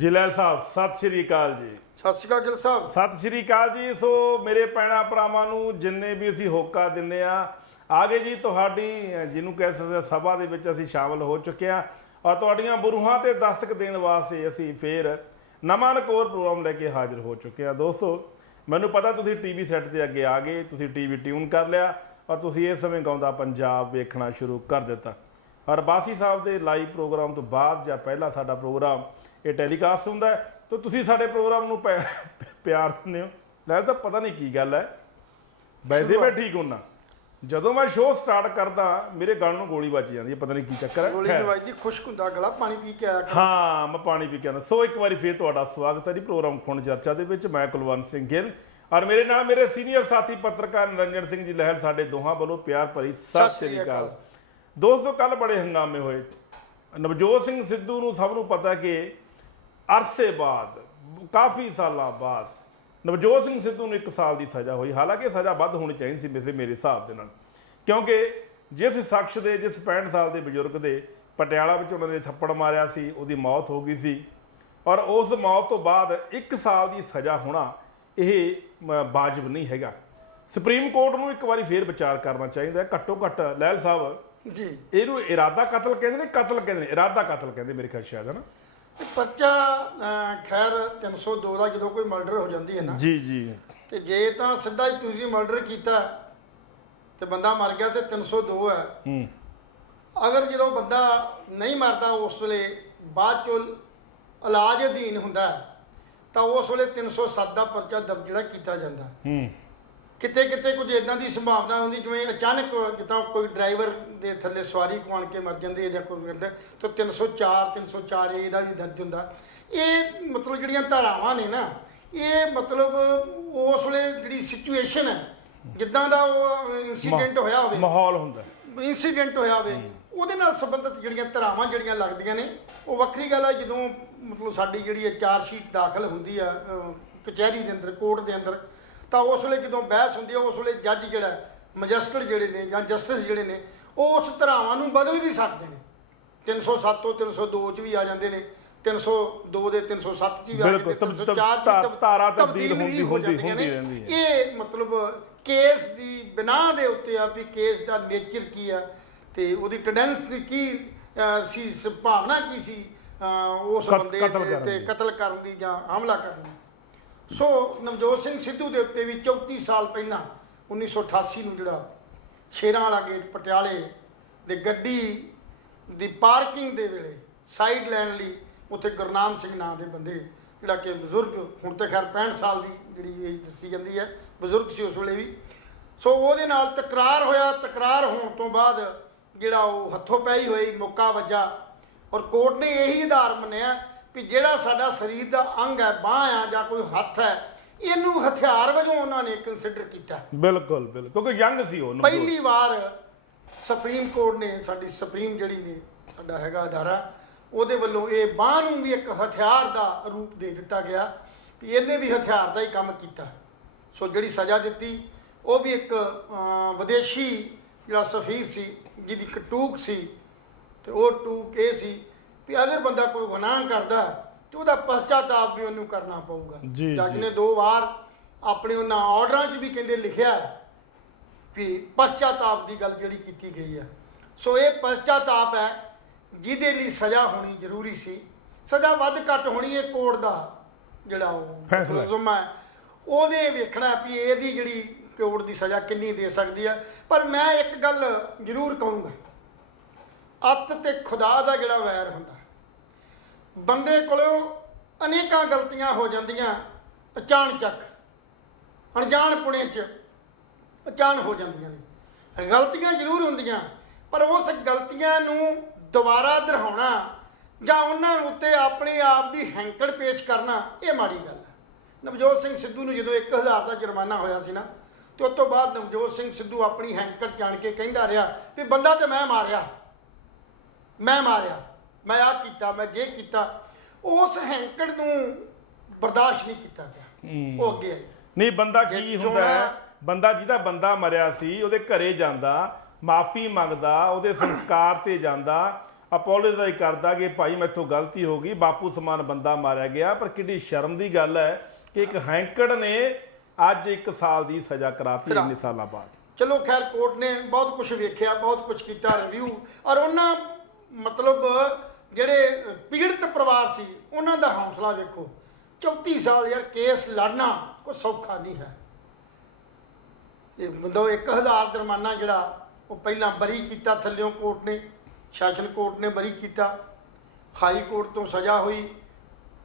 जिलैल साहब सत श्री अकाल जी। ਸਤਿ ਸ਼੍ਰੀ ਅਕਾਲ ਗਿੱਲ ਸਾਹਿਬ। सत श्री अकाल जी। सो मेरे भैणां ਭਰਾਵਾਂ ਨੂੰ ਜਿੰਨੇ ਵੀ ਅਸੀਂ ਹੋਕਾ ਦਿੰਦੇ ਆ ਗਏ ਜੀ ਤੁਹਾਡੀ ਜਿਹਨੂੰ ਕਹਿ ਸਕਦੇ ਸਭਾ ਦੇ ਵਿੱਚ ਅਸੀਂ ਸ਼ਾਮਲ ਹੋ ਚੁੱਕੇ ਆ ਔਰ ਤੁਹਾਡੀਆਂ ਬਰੂਹਾਂ ਤੇ ਦਸਤਕ ਦੇਣ ਵਾਸਤੇ ਅਸੀਂ ਫੇਰ ਨਵਾਂ ਨਕੋਰ ਪ੍ਰੋਗਰਾਮ ਲੈ ਕੇ ਹਾਜ਼ਰ ਹੋ ਚੁੱਕੇ ਆ। ਦੋਸਤੋ ਮੈਨੂੰ ਪਤਾ ਤੁਸੀਂ ਟੀਵੀ ਸੈੱਟ ਤੇ ਅੱਗੇ ਆ ਗਏ, ਤੁਸੀਂ ਟੀਵੀ ਟਿਊਨ ਕਰ ਲਿਆ ਔਰ ਤੁਸੀਂ ਇਸ ਸਮੇਂ ਗਾਉਂਦਾ ਪੰਜਾਬ ਵੇਖਣਾ ਸ਼ੁਰੂ ਕਰ ਦਿੱਤਾ। ਔਰ ਬਾਸੀ ਸਾਹਿਬ ਦੇ ਲਾਈਵ ਪ੍ਰੋਗਰਾਮ ਤੋਂ ਬਾਅਦ ਜਾਂ ਪਹਿਲਾਂ ਸਾਡਾ ਪ੍ਰੋਗਰਾਮ ਇਹ ਟੈਲੀਕਾਸਟ ਹੁੰਦਾ ਹੈ ਤਾਂ ਤੁਸੀਂ ਸਾਡੇ ਪ੍ਰੋਗਰਾਮ ਨੂੰ ਪਿਆਰ ਦਿੰਦੇ ਹੋ। ਲੈ ਤਾਂ ਪਤਾ ਨਹੀਂ ਕੀ ਗੱਲ ਹੈ, ਵੈਸੇ ਮੈਂ ਠੀਕ ਹੁੰਨਾ, ਜਦੋਂ ਮੈਂ ਸ਼ੋਅ ਸਟਾਰਟ ਕਰਦਾ ਮੇਰੇ ਗਲ ਨੂੰ ਗੋਲੀ ਵੱਜ ਜਾਂਦੀ ਹੈ, ਪਤਾ ਨਹੀਂ ਕੀ ਚੱਕਰ ਹੈ। ਗੋਲੀ ਨਹੀਂ ਵੱਜਦੀ, ਖੁਸ਼ਕ ਹੁੰਦਾ ਗਲਾ, ਪਾਣੀ ਪੀ ਕੇ ਆਇਆ ਕਰ। ਹਾਂ ਮੈਂ ਪਾਣੀ ਪੀ ਕੇ ਆਉਂਦਾ। ਸੋ ਇੱਕ ਵਾਰੀ ਫਿਰ ਤੁਹਾਡਾ ਸਵਾਗਤ ਹੈ ਜੀ ਪ੍ਰੋਗਰਾਮ ਖੁਣ ਚਰਚਾ ਦੇ ਵਿੱਚ। ਮੈਂ ਕੁਲਵੰਤ ਸਿੰਘ ਗਿੱਲ ਔਰ ਮੇਰੇ ਨਾਲ ਮੇਰੇ ਸੀਨੀਅਰ ਸਾਥੀ ਪੱਤਰਕਾਰ ਨਿਰੰਜਨ ਸਿੰਘ ਜੀ ਲਹਿਲ, ਸਾਡੇ ਦੋਹਾਂ ਵੱਲੋਂ ਪਿਆਰ ਭਰੀ ਸਤਿ ਸ਼੍ਰੀ ਅਕਾਲ। ਦੋਸਤੋ ਕੱਲ ਬੜੇ ਹੰਗਾਮੇ ਹੋਏ। ਨਵਜੋਤ ਸਿੰਘ ਸਿੱਧੂ ਨੂੰ ਸਭ ਨੂੰ ਪਤਾ ਕਿ ਅਰਸੇ ਬਾਅਦ, ਕਾਫੀ ਸਾਲਾਂ ਬਾਅਦ ਨਵਜੋਤ ਸਿੰਘ ਸਿੱਧੂ ਨੂੰ 1 ਸਾਲ ਦੀ ਸਜ਼ਾ ਹੋਈ। ਹਾਲਾਂਕਿ ਸਜ਼ਾ ਵੱਧ ਹੋਣੀ ਚਾਹੀਦੀ ਸੀ ਮੇਰੇ ਹਿਸਾਬ ਦੇ ਨਾਲ, ਕਿਉਂਕਿ ਜਿਸ ਸ਼ਖਸ ਦੇ, ਜਿਸ 65 ਸਾਲ ਦੇ ਬਜ਼ੁਰਗ ਦੇ ਪਟਿਆਲਾ ਵਿੱਚ ਉਹਨਾਂ ਨੇ ਥੱਪੜ ਮਾਰਿਆ ਸੀ, ਉਹਦੀ ਮੌਤ ਹੋ ਗਈ ਸੀ ਔਰ ਉਸ ਮੌਤ ਤੋਂ ਬਾਅਦ 1 ਸਾਲ ਦੀ ਸਜ਼ਾ ਹੋਣਾ ਇਹ ਵਾਜਬ ਨਹੀਂ ਹੈਗਾ। ਸੁਪਰੀਮ ਕੋਰਟ ਨੂੰ ਇੱਕ ਵਾਰੀ ਫੇਰ ਵਿਚਾਰ ਕਰਨਾ ਚਾਹੀਦਾ। ਘੱਟੋ ਘੱਟ ਲਹਿਲ ਸਾਹਿਬ ਜੀ ਇਹਨੂੰ ਇਰਾਦਾ ਕਤਲ ਕਹਿੰਦੇ ਨੇ, ਕਤਲ ਕਹਿੰਦੇ ਨੇ, ਇਰਾਦਾ ਕਤਲ ਕਹਿੰਦੇ ਮੇਰੇ ਖਿਆਲ ਸ਼ਾਇਦ, ਹੈ ਨਾ। ਪਰਚਾ ਖੈਰ 302 ਦਾ ਜਦੋਂ ਕੋਈ ਮਰਡਰ ਹੋ ਜਾਂਦੀ ਹੈ ਨਾ ਜੀ ਜੀ, ਤੇ ਜੇ ਤਾਂ ਸਿੱਧਾ ਹੀ ਤੁਸੀਂ ਮਰਡਰ ਕੀਤਾ ਤੇ ਬੰਦਾ ਮਰ ਗਿਆ ਤੇ 302 ਹੈ। ਅਗਰ ਜਦੋਂ ਬੰਦਾ ਨਹੀਂ ਮਰਦਾ ਉਸ ਵੇਲੇ ਬਾਅਦ ਚੋਂ ਇਲਾਜ ਅਧੀਨ ਹੁੰਦਾ ਤਾਂ ਉਸ ਵੇਲੇ 307 ਦਾ ਪਰਚਾ ਦਰਜ ਜਿਹੜਾ ਕੀਤਾ ਜਾਂਦਾ। ਕਿਤੇ ਕਿਤੇ ਕੁਝ ਇਦਾਂ ਦੀ ਸੰਭਾਵਨਾ ਹੁੰਦੀ ਜਿਵੇਂ ਅਚਾਨਕ ਜਿੱਦਾਂ ਕੋਈ ਡਰਾਈਵਰ ਦੇ ਥੱਲੇ ਸਵਾਰੀ ਕਮਾਣ ਕੇ ਮਰ ਜਾਂਦੀ ਹੈ ਜਾਂ ਕੋਈ ਕਰਦਾ ਤਾਂ 304 ਇਹਦਾ ਵੀ ਦਰਜ ਹੁੰਦਾ। ਇਹ ਮਤਲਬ ਜਿਹੜੀਆਂ ਧਾਰਾਵਾਂ ਨੇ ਨਾ, ਇਹ ਮਤਲਬ ਉਸ ਵੇਲੇ ਜਿਹੜੀ ਸਿਚੁਏਸ਼ਨ ਹੈ, ਜਿੱਦਾਂ ਦਾ ਉਹ ਇਨਸੀਡੈਂਟ ਹੋਇਆ ਹੋਵੇ, ਮਾਹੌਲ ਹੁੰਦਾ, ਇਨਸੀਡੈਂਟ ਹੋਇਆ ਹੋਵੇ, ਉਹਦੇ ਨਾਲ ਸੰਬੰਧਿਤ ਜਿਹੜੀਆਂ ਧਾਰਾਵਾਂ ਜਿਹੜੀਆਂ ਲੱਗਦੀਆਂ ਨੇ। ਉਹ ਵੱਖਰੀ ਗੱਲ ਹੈ ਜਦੋਂ ਮਤਲਬ ਸਾਡੀ ਜਿਹੜੀ ਇਹ ਚਾਰਜ ਸ਼ੀਟ ਦਾਖਲ ਹੁੰਦੀ ਆ ਕਚਹਿਰੀ ਦੇ ਅੰਦਰ, ਕੋਰਟ ਦੇ ਅੰਦਰ, ਤਾਂ ਉਸ ਵੇਲੇ ਜਦੋਂ ਬਹਿਸ ਹੁੰਦੀ ਹੈ ਉਸ ਵੇਲੇ ਜੱਜ ਜਿਹੜਾ, ਮੈਜਿਸਟਰੇਟ ਜਿਹੜੇ ਨੇ ਜਾਂ ਜਸਟਿਸ ਜਿਹੜੇ ਨੇ, ਉਹ ਉਸ ਧਾਰਾਵਾਂ ਨੂੰ ਬਦਲ ਵੀ ਸਕਦੇ ਨੇ। 307 ਤੋਂ 302 ਚ ਵੀ ਆ ਜਾਂਦੇ ਨੇ, 302 ਦੇ 307 ਚ ਵੀ ਆ ਜਾਂਦੇ, 304 ਧਾਰਾ ਤਬਦੀਲ ਵੀ ਹੋ ਜਾਂਦੀਆਂ ਨੇ। ਇਹ ਮਤਲਬ ਕੇਸ ਦੀ ਬਿਨਾਹ ਦੇ ਉੱਤੇ ਆ ਵੀ ਕੇਸ ਦਾ ਨੇਚਰ ਕੀ ਆ ਤੇ ਉਹਦੀ ਟੈਂਡੈਂਸੀ ਕੀ ਸੀ, ਸੰਭਾਵਨਾ ਕੀ ਸੀ ਉਸ ਬੰਦੇ ਤੇ ਕਤਲ ਕਰਨ ਦੀ ਜਾਂ ਹਮਲਾ ਕਰਨ ਦੀ। ਸੋ ਨਵਜੋਤ ਸਿੰਘ ਸਿੱਧੂ ਦੇ ਉੱਤੇ ਵੀ 34 ਸਾਲ ਪਹਿਲਾਂ 1988 ਨੂੰ ਜਿਹੜਾ ਸ਼ੇਰਾਂ ਵਾਲਾ ਗੇਟ ਪਟਿਆਲੇ ਦੇ ਗੱਡੀ ਦੀ ਪਾਰਕਿੰਗ ਦੇ ਵੇਲੇ ਸਾਈਡ ਲੈਣ ਲਈ ਉੱਥੇ ਗੁਰਨਾਮ ਸਿੰਘ ਨਾਂ ਦੇ ਬੰਦੇ, ਜਿਹੜਾ ਕਿ ਬਜ਼ੁਰਗ, ਹੁਣ ਤਾਂ ਖੈਰ 65 ਸਾਲ ਦੀ ਜਿਹੜੀ ਏਜ ਦੱਸੀ ਜਾਂਦੀ ਹੈ, ਬਜ਼ੁਰਗ ਸੀ ਉਸ ਵੇਲੇ ਵੀ। ਸੋ ਉਹਦੇ ਨਾਲ ਤਕਰਾਰ ਹੋਇਆ। ਤਕਰਾਰ ਹੋਣ ਤੋਂ ਬਾਅਦ ਜਿਹੜਾ ਉਹ ਹੱਥੋਂ ਪਾਈ ਹੋਈ, ਮੌਕਾ ਵੱਜਾ ਔਰ ਕੋਰਟ ਨੇ ਇਹੀ ਆਧਾਰ ਮੰਨਿਆ ਵੀ ਜਿਹੜਾ ਸਾਡਾ ਸਰੀਰ ਦਾ ਅੰਗ ਹੈ, ਬਾਂਹ ਆ ਜਾਂ ਕੋਈ ਹੱਥ ਹੈ, ਇਹਨੂੰ ਹਥਿਆਰ ਵਜੋਂ ਉਹਨਾਂ ਨੇ ਕੰਸੀਡਰ ਕੀਤਾ। ਬਿਲਕੁਲ ਬਿਲਕੁਲ, ਕਿਉਂਕਿ ਯੰਗ ਸੀ ਉਹ। ਪਹਿਲੀ ਵਾਰ ਸੁਪਰੀਮ ਕੋਰਟ ਨੇ, ਸਾਡੀ ਸੁਪਰੀਮ ਜਿਹੜੀ ਨੇ ਸਾਡਾ ਹੈਗਾ ਅਦਾਰਾ, ਉਹਦੇ ਵੱਲੋਂ ਇਹ ਬਾਂਹ ਨੂੰ ਵੀ ਇੱਕ ਹਥਿਆਰ ਦਾ ਰੂਪ ਦੇ ਦਿੱਤਾ ਗਿਆ ਵੀ ਇਹਨੇ ਵੀ ਹਥਿਆਰ ਦਾ ਹੀ ਕੰਮ ਕੀਤਾ। ਸੋ ਜਿਹੜੀ ਸਜ਼ਾ ਦਿੱਤੀ ਉਹ ਵੀ ਇੱਕ ਵਿਦੇਸ਼ੀ ਜਿਹੜਾ ਸਫੀਰ ਸੀ ਜਿਹਦੀ ਇੱਕ ਟੂਕ ਸੀ, ਤੇ ਉਹ ਟੂਕ ਇਹ ਸੀ ਵੀ ਅਗਰ ਬੰਦਾ ਕੋਈ ਗੁਨਾਹ ਕਰਦਾ ਤੇ ਉਹਦਾ ਪਛਤਾਤਾਪ ਵੀ ਉਹਨੂੰ ਕਰਨਾ ਪਊਗਾ। ਜੱਜ ਨੇ 2 ਵਾਰ ਆਪਣੇ ਉਹਨਾਂ ਆਰਡਰਾਂ 'ਚ ਵੀ ਕਹਿੰਦੇ ਲਿਖਿਆ ਵੀ ਪਛਤਾਤਾਪ ਦੀ ਗੱਲ ਜਿਹੜੀ ਕੀਤੀ ਗਈ ਹੈ। ਸੋ ਇਹ ਪਛਤਾਤਾਪ ਹੈ ਜਿਹਦੇ ਲਈ ਸਜ਼ਾ ਹੋਣੀ ਜ਼ਰੂਰੀ ਸੀ। ਸਜ਼ਾ ਵੱਧ ਘੱਟ ਹੋਣੀ ਇਹ ਕੋਰਟ ਦਾ ਜਿਹੜਾ ਉਹ ਫੈਸਲਾ ਹੈ, ਉਹਨੇ ਵੇਖਣਾ ਵੀ ਇਹਦੀ ਜਿਹੜੀ ਕੋਰਟ ਦੀ ਸਜ਼ਾ ਕਿੰਨੀ ਦੇ ਸਕਦੀ ਹੈ। ਪਰ ਮੈਂ ਇੱਕ ਗੱਲ ਜ਼ਰੂਰ ਕਹੂੰਗਾ, ਅੱਤ ਤੇ ਖੁਦਾ ਦਾ ਜਿਹੜਾ ਵੈਰ ਹੁੰਦਾ, ਬੰਦੇ ਕੋਲੋਂ ਅਨੇਕਾਂ ਗਲਤੀਆਂ ਹੋ ਜਾਂਦੀਆਂ, ਅਚਾਨਚੱਕ ਅਣਜਾਣਪੁਣੇ 'ਚ ਅਚਾਨਕ ਹੋ ਜਾਂਦੀਆਂ ਨੇ। ਗਲਤੀਆਂ ਜ਼ਰੂਰ ਹੁੰਦੀਆਂ ਪਰ ਉਸ ਗਲਤੀਆਂ ਨੂੰ ਦੁਬਾਰਾ ਦੁਹਰਾਉਣਾ ਜਾਂ ਉਹਨਾਂ ਉੱਤੇ ਆਪਣੇ ਆਪ ਦੀ ਹੈਂਕੜ ਪੇਸ਼ ਕਰਨਾ, ਇਹ ਮਾੜੀ ਗੱਲ ਹੈ। ਨਵਜੋਤ ਸਿੰਘ ਸਿੱਧੂ ਨੂੰ ਜਦੋਂ 1000 ਦਾ ਜੁਰਮਾਨਾ ਹੋਇਆ ਸੀ ਨਾ, ਤੇ ਉਸ ਤੋਂ ਬਾਅਦ ਨਵਜੋਤ ਸਿੰਘ ਸਿੱਧੂ ਆਪਣੀ ਹੈਂਕੜ ਜਾਣ ਕੇ ਕਹਿੰਦਾ ਰਿਹਾ ਵੀ ਬੰਦਾ ਤੇ ਮੈਂ ਮਾਰਿਆ, ਮੈਂ ਆਹ ਕੀਤਾ, ਮੈਂ ਜੇ ਕੀਤਾ। ਉਸ ਹੈਂਕੜ ਨੂੰ ਬਰਦਾਸ਼ਤ ਨਹੀਂ ਕੀਤਾ ਗਿਆ, ਉਹ ਅੱਗੇ ਆਈ। ਨਹੀਂ, ਬੰਦਾ ਕੀ ਹੁੰਦਾ ਹੈ, ਬੰਦਾ ਜਿਹਦਾ ਬੰਦਾ ਮਰਿਆ ਸੀ ਉਹਦੇ ਘਰੇ ਜਾਂਦਾ, ਮਾਫੀ ਮੰਗਦਾ, ਉਹਦੇ ਸੰਸਕਾਰ ਤੇ ਜਾਂਦਾ, ਅਪੋਲੋਜਾਈਜ਼ ਕਰਦਾ ਕਿ ਭਾਈ ਮੈਥੋਂ ਗਲਤੀ ਹੋ ਗਈ, ਬਾਪੂ ਸਮਾਨ ਬੰਦਾ ਮਾਰਿਆ ਗਿਆ। ਪਰ ਕਿੰਨੀ ਸ਼ਰਮ ਦੀ ਗੱਲ ਹੈ ਕਿ ਇੱਕ ਹੈਂਕੜ ਨੇ ਅੱਜ 1 ਸਾਲ ਦੀ ਸਜ਼ਾ ਕਰਾਤੀ ਇੰਨੇ ਸਾਲਾਂ ਬਾਅਦ। ਚਲੋ ਖੈਰ ਕੋਰਟ ਨੇ ਬਹੁਤ ਕੁਝ ਵੇਖਿਆ, ਬਹੁਤ ਕੁਝ ਕੀਤਾ ਰਿਵਿਊ, ਔਰ ਉਹਨਾਂ ਮਤਲਬ ਜਿਹੜੇ ਪੀੜਤ ਪਰਿਵਾਰ ਸੀ ਉਹਨਾਂ ਦਾ ਹੌਸਲਾ ਵੇਖੋ। 34 ਸਾਲ ਯਾਰ ਕੇਸ ਲੜਨਾ ਕੋਈ ਸੌਖਾ ਨਹੀਂ ਹੈ। ਇਹ ਬੰਦਾ 1000 ਜੁਰਮਾਨਾ ਜਿਹੜਾ ਉਹ ਪਹਿਲਾਂ ਬਰੀ ਕੀਤਾ ਥੱਲਿਓਂ ਕੋਰਟ ਨੇ, ਸੈਸ਼ਨ ਕੋਰਟ ਨੇ ਬਰੀ ਕੀਤਾ, ਹਾਈ ਕੋਰਟ ਤੋਂ ਸਜ਼ਾ ਹੋਈ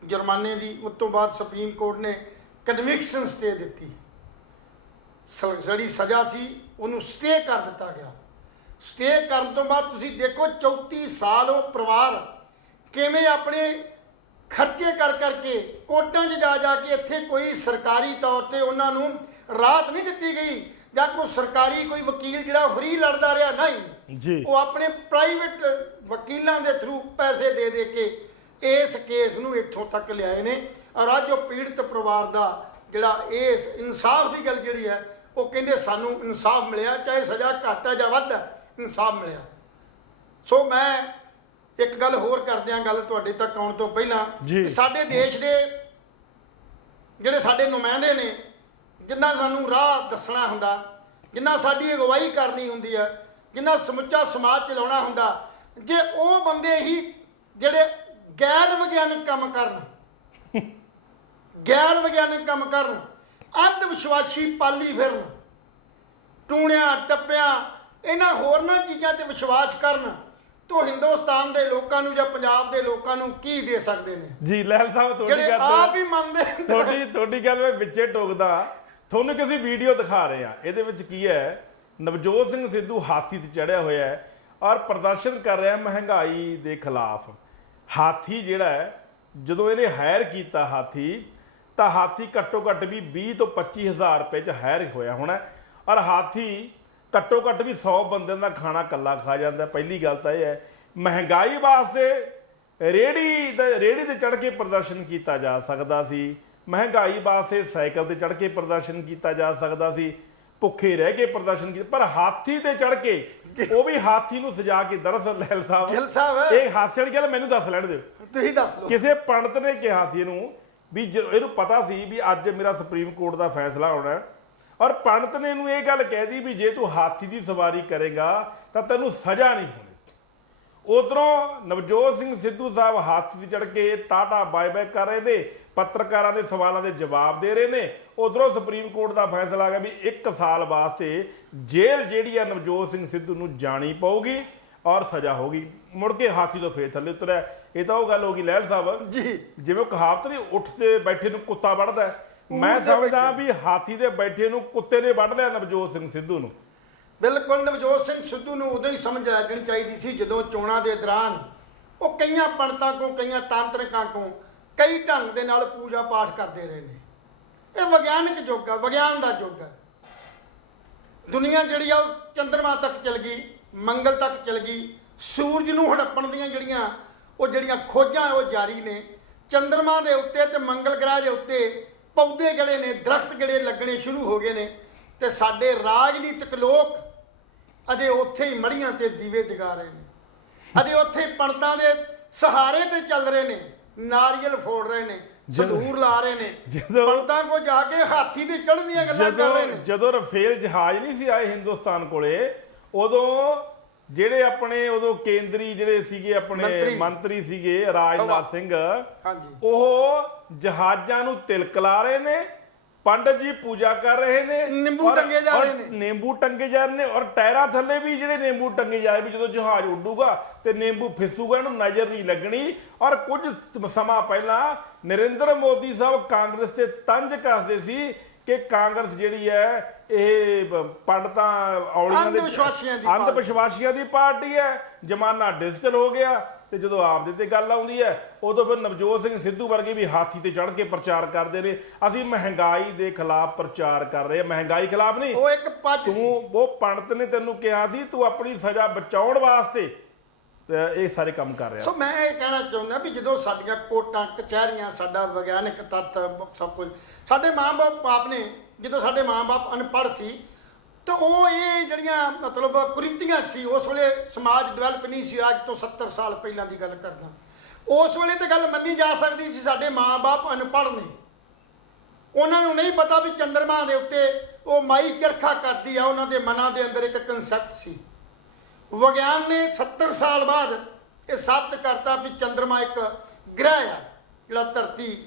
ਜੁਰਮਾਨੇ ਦੀ, ਉਸ ਤੋਂ ਬਾਅਦ ਸੁਪਰੀਮ ਕੋਰਟ ਨੇ ਕਨਵਿਕਸ਼ਨ ਸਟੇ ਦਿੱਤੀ। ਜਿਹੜੀ ਸਜ਼ਾ ਸੀ ਉਹਨੂੰ ਸਟੇ ਕਰ ਦਿੱਤਾ ਗਿਆ। ਸਟੇ ਕਰਨ ਤੋਂ ਬਾਅਦ ਤੁਸੀਂ ਦੇਖੋ 34 ਸਾਲ ਉਹ ਪਰਿਵਾਰ ਕਿਵੇਂ ਆਪਣੇ ਖਰਚੇ ਕਰ ਕਰਕੇ ਕੋਰਟਾਂ 'ਚ ਜਾ ਜਾ ਕੇ ਇੱਥੇ ਕੋਈ ਸਰਕਾਰੀ ਤੌਰ ਤੇ ਉਹਨਾਂ ਨੂੰ ਰਾਹਤ ਨਹੀਂ ਦਿੱਤੀ ਗਈ, ਜਾਂ ਕੋਈ ਸਰਕਾਰੀ ਕੋਈ ਵਕੀਲ ਜਿਹੜਾ ਫ੍ਰੀ ਲੜਦਾ ਰਿਹਾ, ਨਹੀਂ ਜੀ, ਉਹ ਆਪਣੇ ਪ੍ਰਾਈਵੇਟ ਵਕੀਲਾਂ ਦੇ ਥਰੂ ਪੈਸੇ ਦੇ ਦੇ ਕੇ ਇਸ ਕੇਸ ਨੂੰ ਇੱਥੋਂ ਤੱਕ ਲਿਆਏ ਨੇ। ਔਰ ਅੱਜ ਉਹ ਪੀੜਤ ਪਰਿਵਾਰ ਦਾ ਜਿਹੜਾ ਇਸ ਇਨਸਾਫ ਦੀ ਗੱਲ ਜਿਹੜੀ ਹੈ ਉਹ ਕਹਿੰਦੇ ਸਾਨੂੰ ਇਨਸਾਫ ਮਿਲਿਆ, ਚਾਹੇ ਸਜ਼ਾ ਘੱਟ ਹੈ ਜਾਂ ਵੱਧ ਹੈ, ਇਨਸਾਫ ਮਿਲਿਆ। ਸੋ ਮੈਂ ਇੱਕ ਗੱਲ ਹੋਰ ਕਰਦਿਆਂ ਗੱਲ ਤੁਹਾਡੇ ਤੱਕ ਆਉਣ ਤੋਂ ਪਹਿਲਾਂ, ਸਾਡੇ ਦੇਸ਼ ਦੇ ਜਿਹੜੇ ਸਾਡੇ ਨੁਮਾਇੰਦੇ ਨੇ, ਜਿਨ੍ਹਾਂ ਸਾਨੂੰ ਰਾਹ ਦੱਸਣਾ ਹੁੰਦਾ, ਜਿਨ੍ਹਾਂ ਸਾਡੀ ਅਗਵਾਈ ਕਰਨੀ ਹੁੰਦੀ ਹੈ, ਜਿਨ੍ਹਾਂ ਸਮੁੱਚਾ ਸਮਾਜ ਚਲਾਉਣਾ ਹੁੰਦਾ, ਜੇ ਉਹ ਬੰਦੇ ਹੀ ਜਿਹੜੇ ਗੈਰ ਵਿਗਿਆਨਕ ਕੰਮ ਕਰਨ, ਗੈਰ ਵਿਗਿਆਨਕ ਕੰਮ ਕਰਨ, ਅੰਧ ਵਿਸ਼ਵਾਸੀ ਪਾਲੀ ਫਿਰਨ, ਟੂਣਿਆਂ ਟੱਪਿਆਂ ਇਹਨਾਂ ਹੋਰਨਾਂ ਚੀਜ਼ਾਂ ਤੇ ਵਿਸ਼ਵਾਸ ਕਰਨ, ਤਾਂ ਹਿੰਦੁਸਤਾਨ ਦੇ ਲੋਕਾਂ ਨੂੰ ਜਾਂ ਪੰਜਾਬ ਦੇ ਲੋਕਾਂ ਨੂੰ ਕੀ ਦੇ ਸਕਦੇ ਨੇ? ਜੀ ਲਹਿਲ ਸਾਹਿਬ, ਜਿਹੜੇ ਆਪ ਹੀ ਮੰਨਦੇ। ਤੁਹਾਡੀ ਗੱਲ ਮੈਂ ਵਿੱਚੇ ਟੋਕਦਾ, ਤੁਹਾਨੂੰ ਕਿਸੇ ਵੀਡੀਓ ਦਿਖਾ ਰਹੇ ਆ। ਇਹਦੇ ਵਿੱਚ ਕੀ ਹੈ, ਨਵਜੋਤ ਸਿੰਘ ਸਿੱਧੂ ਹਾਥੀ ਤੇ ਚੜਿਆ ਹੋਇਆ ਹੈ ਔਰ ਪ੍ਰਦਰਸ਼ਨ ਕਰ ਰਿਹਾ ਮਹਿੰਗਾਈ ਦੇ ਖਿਲਾਫ। ਹਾਥੀ ਜਿਹੜਾ ਹੈ, ਜਦੋਂ ਇਹਨੇ ਹਾਇਰ ਕੀਤਾ ਹਾਥੀ, ਤਾਂ ਹਾਥੀ ਘੱਟੋ ਘੱਟ ਵੀ 20 ਤੋਂ 25 ਹਜ਼ਾਰ ਰੁਪਏ 'ਚ ਹਾਇਰ ਹੋਇਆ ਹੋਣਾ। ਔਰ ਹਾਥੀ ਘੱਟੋ ਘੱਟ ਵੀ 100 ਬੰਦਿਆਂ ਦਾ ਖਾਣਾ ਇਕੱਲਾ ਖਾ ਜਾਂਦਾ। ਪਹਿਲੀ ਗੱਲ ਤਾਂ ਇਹ ਹੈ, ਮਹਿੰਗਾਈ ਵਾਸਤੇ ਰੇਹੜੀ ਤੇ ਚੜ੍ਹ ਕੇ ਪ੍ਰਦਰਸ਼ਨ ਕੀਤਾ ਜਾ ਸਕਦਾ ਸੀ, ਮਹਿੰਗਾਈ ਵਾਸਤੇ ਸਾਈਕਲ ਤੇ ਚੜ੍ਹ ਕੇ ਪ੍ਰਦਰਸ਼ਨ ਕੀਤਾ ਜਾ ਸਕਦਾ ਸੀ, ਭੁੱਖੇ ਰਹਿ ਕੇ ਪ੍ਰਦਰਸ਼ਨ ਕੀਤਾ, ਪਰ ਹਾਥੀ ਤੇ ਚੜ੍ਹ ਕੇ, ਉਹ ਵੀ ਹਾਥੀ ਨੂੰ ਸਜਾ ਕੇ। ਦਰਅਸਲ ਲਹਿਲ ਸਾਹਿਬ, ਇਹ ਹਾਸੇ ਵਾਲੀ ਗੱਲ ਮੈਨੂੰ ਦੱਸ ਲੈਣ ਦਿਓ, ਤੁਸੀਂ ਦੱਸ ਲਓ। ਕਿਸੇ ਪੰਡਤ ਨੇ ਕਿਹਾ ਸੀ ਇਹਨੂੰ ਵੀ ਇਹਨੂੰ ਪਤਾ ਸੀ ਵੀ ਅੱਜ ਮੇਰਾ ਸੁਪਰੀਮ ਕੋਰਟ ਦਾ ਫੈਸਲਾ ਹੋਣਾ, ਔਰ ਪੰਡਤ ਨੇ ਇਹਨੂੰ ਇਹ ਗੱਲ ਕਹਿ ਦਿੱਤੀ ਵੀ ਜੇ ਤੂੰ ਹਾਥੀ ਦੀ ਸਵਾਰੀ ਕਰੇਗਾ ਤਾਂ ਤੈਨੂੰ ਸਜ਼ਾ ਨਹੀਂ ਹੋਣੀ। ਉਧਰੋਂ ਨਵਜੋਤ ਸਿੰਘ ਸਿੱਧੂ ਸਾਹਿਬ ਹਾਥੀ ਤੇ ਚੜ੍ਹ ਕੇ ਟਾਟਾ ਬਾਏ ਬਾਏ ਕਰ ਰਹੇ ਨੇ, ਪੱਤਰਕਾਰਾਂ ਦੇ ਸਵਾਲਾਂ ਦੇ ਜਵਾਬ ਦੇ ਰਹੇ ਨੇ। ਉਧਰੋਂ ਸੁਪਰੀਮ ਕੋਰਟ ਦਾ ਫੈਸਲਾ ਆ ਗਿਆ ਵੀ 1 ਸਾਲ ਵਾਸਤੇ ਜੇਲ੍ਹ ਜਿਹੜੀ ਆ ਨਵਜੋਤ ਸਿੰਘ ਸਿੱਧੂ ਨੂੰ ਜਾਣੀ ਪਊਗੀ ਔਰ ਸਜ਼ਾ ਹੋਗੀ। ਮੁੜ ਕੇ ਹਾਥੀ ਤੋਂ ਫੇਰ ਥੱਲੇ ਉਤਰਿਆ। ਇਹ ਤਾਂ ਉਹ ਗੱਲ ਹੋ ਗਈ ਲਹਿਲ ਸਾਹਿਬ ਜੀ, ਜਿਵੇਂ ਕਹਾਵਤ ਨਹੀਂ, ਉੱਠ ਤੇ ਬੈਠੇ ਨੂੰ ਕੁੱਤਾ ਵੱਢਦਾ। ਮੈਂ ਸਮਝਦਾ ਵੀ ਹਾਥੀ ਦੇ ਬੈਠੇ ਨੂੰ ਕੁੱਤੇ ਨੇ ਵੱਢ ਲਿਆ ਨਵਜੋਤ ਸਿੰਘ ਸਿੱਧੂ ਨੂੰ। ਬਿਲਕੁਲ ਨਵਜੋਤ ਸਿੰਘ ਸਿੱਧੂ ਨੂੰ ਉਦੋਂ ਹੀ ਸਮਝ ਆ ਜਾਣੀ ਚਾਹੀਦੀ ਸੀ ਜਦੋਂ ਚੋਣਾਂ ਦੇ ਦੌਰਾਨ ਉਹ ਕਈਆਂ ਪੰਡਤਾਂ ਕੋਲ, ਕਈਆਂ ਤਾਂਤਰਿਕਾਂ ਕੋਲ ਕਈ ਢੰਗ ਦੇ ਨਾਲ ਪੂਜਾ ਪਾਠ ਕਰਦੇ ਰਹੇ ਨੇ। ਇਹ ਵਿਗਿਆਨਕ ਯੁੱਗ ਹੈ, ਵਿਗਿਆਨ ਦਾ ਯੁੱਗ ਹੈ। ਦੁਨੀਆ ਜਿਹੜੀ ਆ ਉਹ ਚੰਦਰਮਾ ਤੱਕ ਚਲ ਗਈ, ਮੰਗਲ ਤੱਕ ਚਲ ਗਈ, ਸੂਰਜ ਨੂੰ ਹੜੱਪਣ ਦੀਆਂ ਜਿਹੜੀਆਂ ਖੋਜਾਂ ਉਹ ਜਾਰੀ ਨੇ। ਚੰਦਰਮਾ ਦੇ ਉੱਤੇ ਤੇ ਮੰਗਲ ਗ੍ਰਹਿ ਦੇ ਉੱਤੇ ਪੌਦੇ ਜਿਹੜੇ ਨੇ, ਦਰਖਤ ਜਿਹੜੇ ਲੱਗਣੇ ਸ਼ੁਰੂ ਹੋ ਗਏ ਨੇ, ਤੇ ਸਾਡੇ ਰਾਜਨੀਤਿਕ ਲੋਕ ਅਜੇ ਉੱਥੇ ਹੀ ਮੜੀਆਂ ਤੇ ਦੀਵੇ ਜਗਾ ਰਹੇ ਨੇ, ਅਜੇ ਉੱਥੇ ਪੰਡਤਾਂ ਦੇ ਸਹਾਰੇ ਤੇ ਚੱਲ ਰਹੇ ਨੇ, ਨਾਰੀਅਲ ਫੋੜ ਰਹੇ ਨੇ, ਸੰਦੂਰ ਲਾ ਰਹੇ ਨੇ, ਪੰਡਤਾਂ ਕੋਲ ਜਾ ਕੇ ਹਾਥੀ ਤੇ ਚੜ੍ਹਨ ਦੀਆਂ ਗੱਲਾਂ ਕਰ ਰਹੇ ਨੇ। ਜਦੋਂ ਰਫੇਲ ਜਹਾਜ਼ ਨਹੀਂ ਸੀ ਆਏ ਹਿੰਦੁਸਤਾਨ ਕੋਲੇ, ਉਦੋਂ ਜਿਹੜੇ ਆਪਣੇ ਉਦੋਂ ਕੇਂਦਰੀ ਜਿਹੜੇ ਸੀਗੇ ਆਪਣੇ ਮੰਤਰੀ ਸੀਗੇ ਰਾਜਨਾਥ ਸਿੰਘ, ਉਹ ਜਹਾਜ਼ਾਂ ਨੂੰ ਤਿਲਕ ਲਾ ਰਹੇ ਨੇ, ਪੰਡਤ ਜੀ ਪੂਜਾ ਕਰ ਰਹੇ ਨੇ, ਨਿੰਬੂ ਟੰਗੇ ਜਾ ਰਹੇ ਨੇ, ਨਿੰਬੂ ਟੰਗੇ ਜਾ ਰਹੇ ਨੇ, ਔਰ ਟਾਇਰਾਂ ਥੱਲੇ ਵੀ ਜਿਹੜੇ ਨਿੰਬੂ ਟੰਗੇ ਜਾ ਰਹੇ ਵੀ ਜਦੋਂ ਜਹਾਜ਼ ਉੱਡੂਗਾ ਤੇ ਨਿੰਬੂ ਫਿਸੂਗਾ, ਇਹਨੂੰ ਨਜ਼ਰ ਨਹੀਂ ਲੱਗਣੀ। ਔਰ ਕੁਝ ਸਮਾਂ ਪਹਿਲਾਂ ਨਰਿੰਦਰ ਮੋਦੀ ਸਾਹਿਬ ਕਾਂਗਰਸ ਤੇ ਤੰਜ ਕੱਸਦੇ ਸੀ ਕਿ ਕਾਂਗਰਸ ਜਿਹੜੀ ਹੈ ਇਹ ਪੰਡਤਾਂ ਔਲੀਆਂ ਦੇ ਅੰਧ ਵਿਸ਼ਵਾਸੀਆਂ ਦੀ ਪਾਰਟੀ ਹੈ, ਜ਼ਮਾਨਾ ਡਿਜੀਟਲ ਹੋ ਗਿਆ। ਤੇ ਜਦੋਂ ਆਪਦੇ ਤੇ ਗੱਲ ਆਉਂਦੀ ਹੈ ਉਦੋਂ ਫਿਰ ਨਵਜੋਤ ਸਿੰਘ ਸਿੱਧੂ ਵਰਗੇ ਵੀ ਹਾਥੀ ਤੇ ਚੜ੍ਹ ਕੇ ਪ੍ਰਚਾਰ ਕਰਦੇ ਨੇ, ਅਸੀਂ ਮਹਿੰਗਾਈ ਦੇ ਖਿਲਾਫ ਪ੍ਰਚਾਰ ਕਰ ਰਹੇ ਹਾਂ। ਮਹਿੰਗਾਈ ਖਿਲਾਫ ਨਹੀਂ, ਉਹ ਇੱਕ ਪੱਜ ਤੂੰ ਉਹ ਪੰਡਤ ਨੇ ਤੈਨੂੰ ਕਿਹਾ ਸੀ ਤੂੰ ਆਪਣੀ ਸਜ਼ਾ ਬਚਾਉਣ ਵਾਸਤੇ ਇਹ ਸਾਰੇ ਕੰਮ ਕਰ ਰਿਹਾ। ਸੋ ਮੈਂ ਇਹ ਕਹਿਣਾ ਚਾਹੁੰਦਾ ਵੀ ਜਦੋਂ ਸਾਡੀਆਂ ਕੋਰਟਾਂ ਕਚਹਿਰੀਆਂ, ਸਾਡਾ ਵਿਗਿਆਨਕ ਤੱਤ ਸਭ ਕੁਝ, ਸਾਡੇ ਮਾਂ-ਬਾਪ ਨੇ, ਜਦੋਂ ਸਾਡੇ ਮਾਂ-ਬਾਪ ਅਨਪੜ੍ਹ ਸੀ ਤਾਂ ਉਹ ਇਹ ਜਿਹੜੀਆਂ ਮਤਲਬ ਕੁਰੀਤੀਆਂ ਸੀ ਉਸ ਵੇਲੇ ਸਮਾਜ ਡਿਵੈਲਪ ਨਹੀਂ ਸੀ। ਅੱਜ ਤੋਂ 70 ਸਾਲ ਪਹਿਲਾਂ ਦੀ ਗੱਲ ਕਰਦਾ। ਉਸ ਵੇਲੇ ਤੇ ਗੱਲ ਮੰਨੀ ਜਾ ਸਕਦੀ ਸੀ ਸਾਡੇ ਮਾਂ-ਬਾਪ ਅਨਪੜ੍ਹ ਨੇ, ਉਹਨਾਂ ਨੂੰ ਨਹੀਂ ਪਤਾ ਵੀ ਚੰਦਰਮਾ ਦੇ ਉੱਤੇ ਉਹ ਮਾਈ ਚਰਖਾ ਕਰਦੀ ਆ। ਉਹਨਾਂ ਦੇ ਮਨਾਂ ਦੇ ਅੰਦਰ ਇੱਕ ਕਨਸੈਪਟ ਸੀ। ਵਿਗਿਆਨ ਨੇ 70 ਸਾਲ ਬਾਅਦ ਇਹ ਸਾਬਤ ਕਰਤਾ ਵੀ ਚੰਦਰਮਾ ਇੱਕ ਗ੍ਰਹਿ ਆ ਜਿਹੜਾ ਧਰਤੀ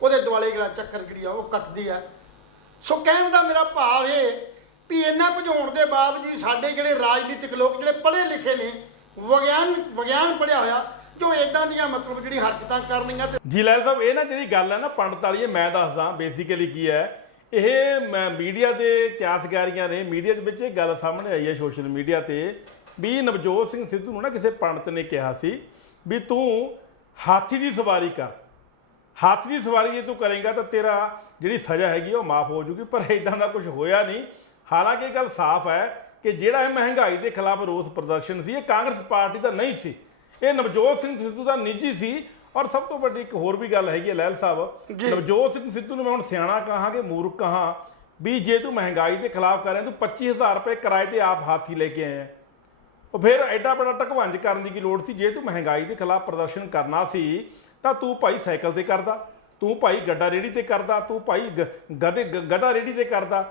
ਉਹਦੇ ਦੁਆਲੇ ਜਿਹੜਾ ਚੱਕਰ ਜਿਹੜੀ ਆ ਉਹ ਕੱਟਦੀ ਆ। ਸੋ ਕਹਿਣ ਦਾ ਮੇਰਾ ਭਾਵ ਇਹ ਵੀ ਇੰਨਾ ਕੁਝ ਹੋਣ ਦੇ ਬਾਵਜੂਦ ਸਾਡੇ ਜਿਹੜੇ ਰਾਜਨੀਤਿਕ ਲੋਕ ਜਿਹੜੇ ਪੜ੍ਹੇ ਲਿਖੇ ਨੇ, ਵਿਗਿਆਨ ਪੜ੍ਹਿਆ ਹੋਇਆ, ਜੋ ਇਦਾਂ ਦੀਆਂ ਮਤਲਬ ਜਿਹੜੀ ਹਰਕਤਾਂ ਕਰਨੀਆਂ। ਜੀ ਲੈਲ ਸਾਹਿਬ, ਇਹ ਨਾ ਜਿਹੜੀ ਗੱਲ ਹੈ ਨਾ ਪੰਡਤ ਵਾਲੀ, ਇਹ ਮੈਂ ਦੱਸਦਾ ਬੇਸਿਕਲੀ ਕੀ ਹੈ। ਇਹ ਮੀਡੀਆ ਦੇ ਕਿਆਸਕਾਰੀਆਂ ਨੇ, ਮੀਡੀਆ ਦੇ ਵਿੱਚ ਇਹ ਗੱਲ ਸਾਹਮਣੇ ਆਈ ਹੈ ਸੋਸ਼ਲ ਮੀਡੀਆ ਤੇ ਵੀ ਨਵਜੋਤ ਸਿੰਘ ਸਿੱਧੂ ਨੂੰ ਨਾ ਕਿਸੇ ਪੰਡਤ ਨੇ ਕਿਹਾ ਸੀ ਵੀ ਤੂੰ ਹਾਥੀ ਦੀ ਸਵਾਰੀ ਕਰ, ਹਾਥੀ ਦੀ ਸਵਾਰੀ ਜੇ ਤੂੰ ਕਰੇਂਗਾ ਤਾਂ ਤੇਰਾ ਜਿਹੜੀ ਸਜ਼ਾ ਹੈਗੀ ਉਹ ਮਾਫ ਹੋ ਜੂਗੀ। ਪਰ ਇਦਾਂ ਦਾ ਕੁਝ ਹੋਇਆ ਨਹੀਂ। ਹਾਲਾਂਕਿ ਇਹ ਗੱਲ ਸਾਫ਼ ਹੈ ਕਿ ਜਿਹੜਾ ਇਹ ਮਹਿੰਗਾਈ ਦੇ ਖਿਲਾਫ ਰੋਸ ਪ੍ਰਦਰਸ਼ਨ ਸੀ, ਇਹ ਕਾਂਗਰਸ ਪਾਰਟੀ ਦਾ ਨਹੀਂ ਸੀ, ਇਹ ਨਵਜੋਤ ਸਿੰਘ ਸਿੱਧੂ ਦਾ ਨਿੱਜੀ ਸੀ। ਔਰ ਸਭ ਤੋਂ ਵੱਡੀ ਇੱਕ ਹੋਰ ਵੀ ਗੱਲ ਹੈਗੀ ਹੈ ਲੈਲ ਸਾਹਿਬ, ਨਵਜੋਤ ਸਿੰਘ ਸਿੱਧੂ ਨੂੰ ਮੈਂ ਹੁਣ ਸਿਆਣਾ ਕਹਾਂ ਕਿ ਮੂਰਖ ਕਹਾਂ ਵੀ ਜੇ ਤੂੰ ਮਹਿੰਗਾਈ ਦੇ ਖਿਲਾਫ ਕਰ ਰਿਹਾ, ਤੂੰ 25,000 ਰੁਪਏ ਕਿਰਾਏ ਤੇ ਆਪ ਹਾਥੀ ਲੈ ਕੇ ਆਇਆ, ਉਹ ਫਿਰ ਐਡਾ ਬੜਾ ਢਕਵੰਜ ਕਰਨ ਦੀ ਕੀ ਲੋੜ ਸੀ? ਜੇ ਤੂੰ ਮਹਿੰਗਾਈ ਦੇ ਖਿਲਾਫ ਪ੍ਰਦਰਸ਼ਨ ਕਰਨਾ ਸੀ ਤਾਂ ਤੂੰ ਭਾਈ ਸਾਈਕਲ ਤੇ ਕਰਦਾ, ਤੂੰ ਭਾਈ ਗੱਡਾ ਰੇੜੀ ਤੇ ਕਰਦਾ, ਤੂੰ ਭਾਈ ਗਧਾ ਰੇੜੀ ਤੇ ਕਰਦਾ।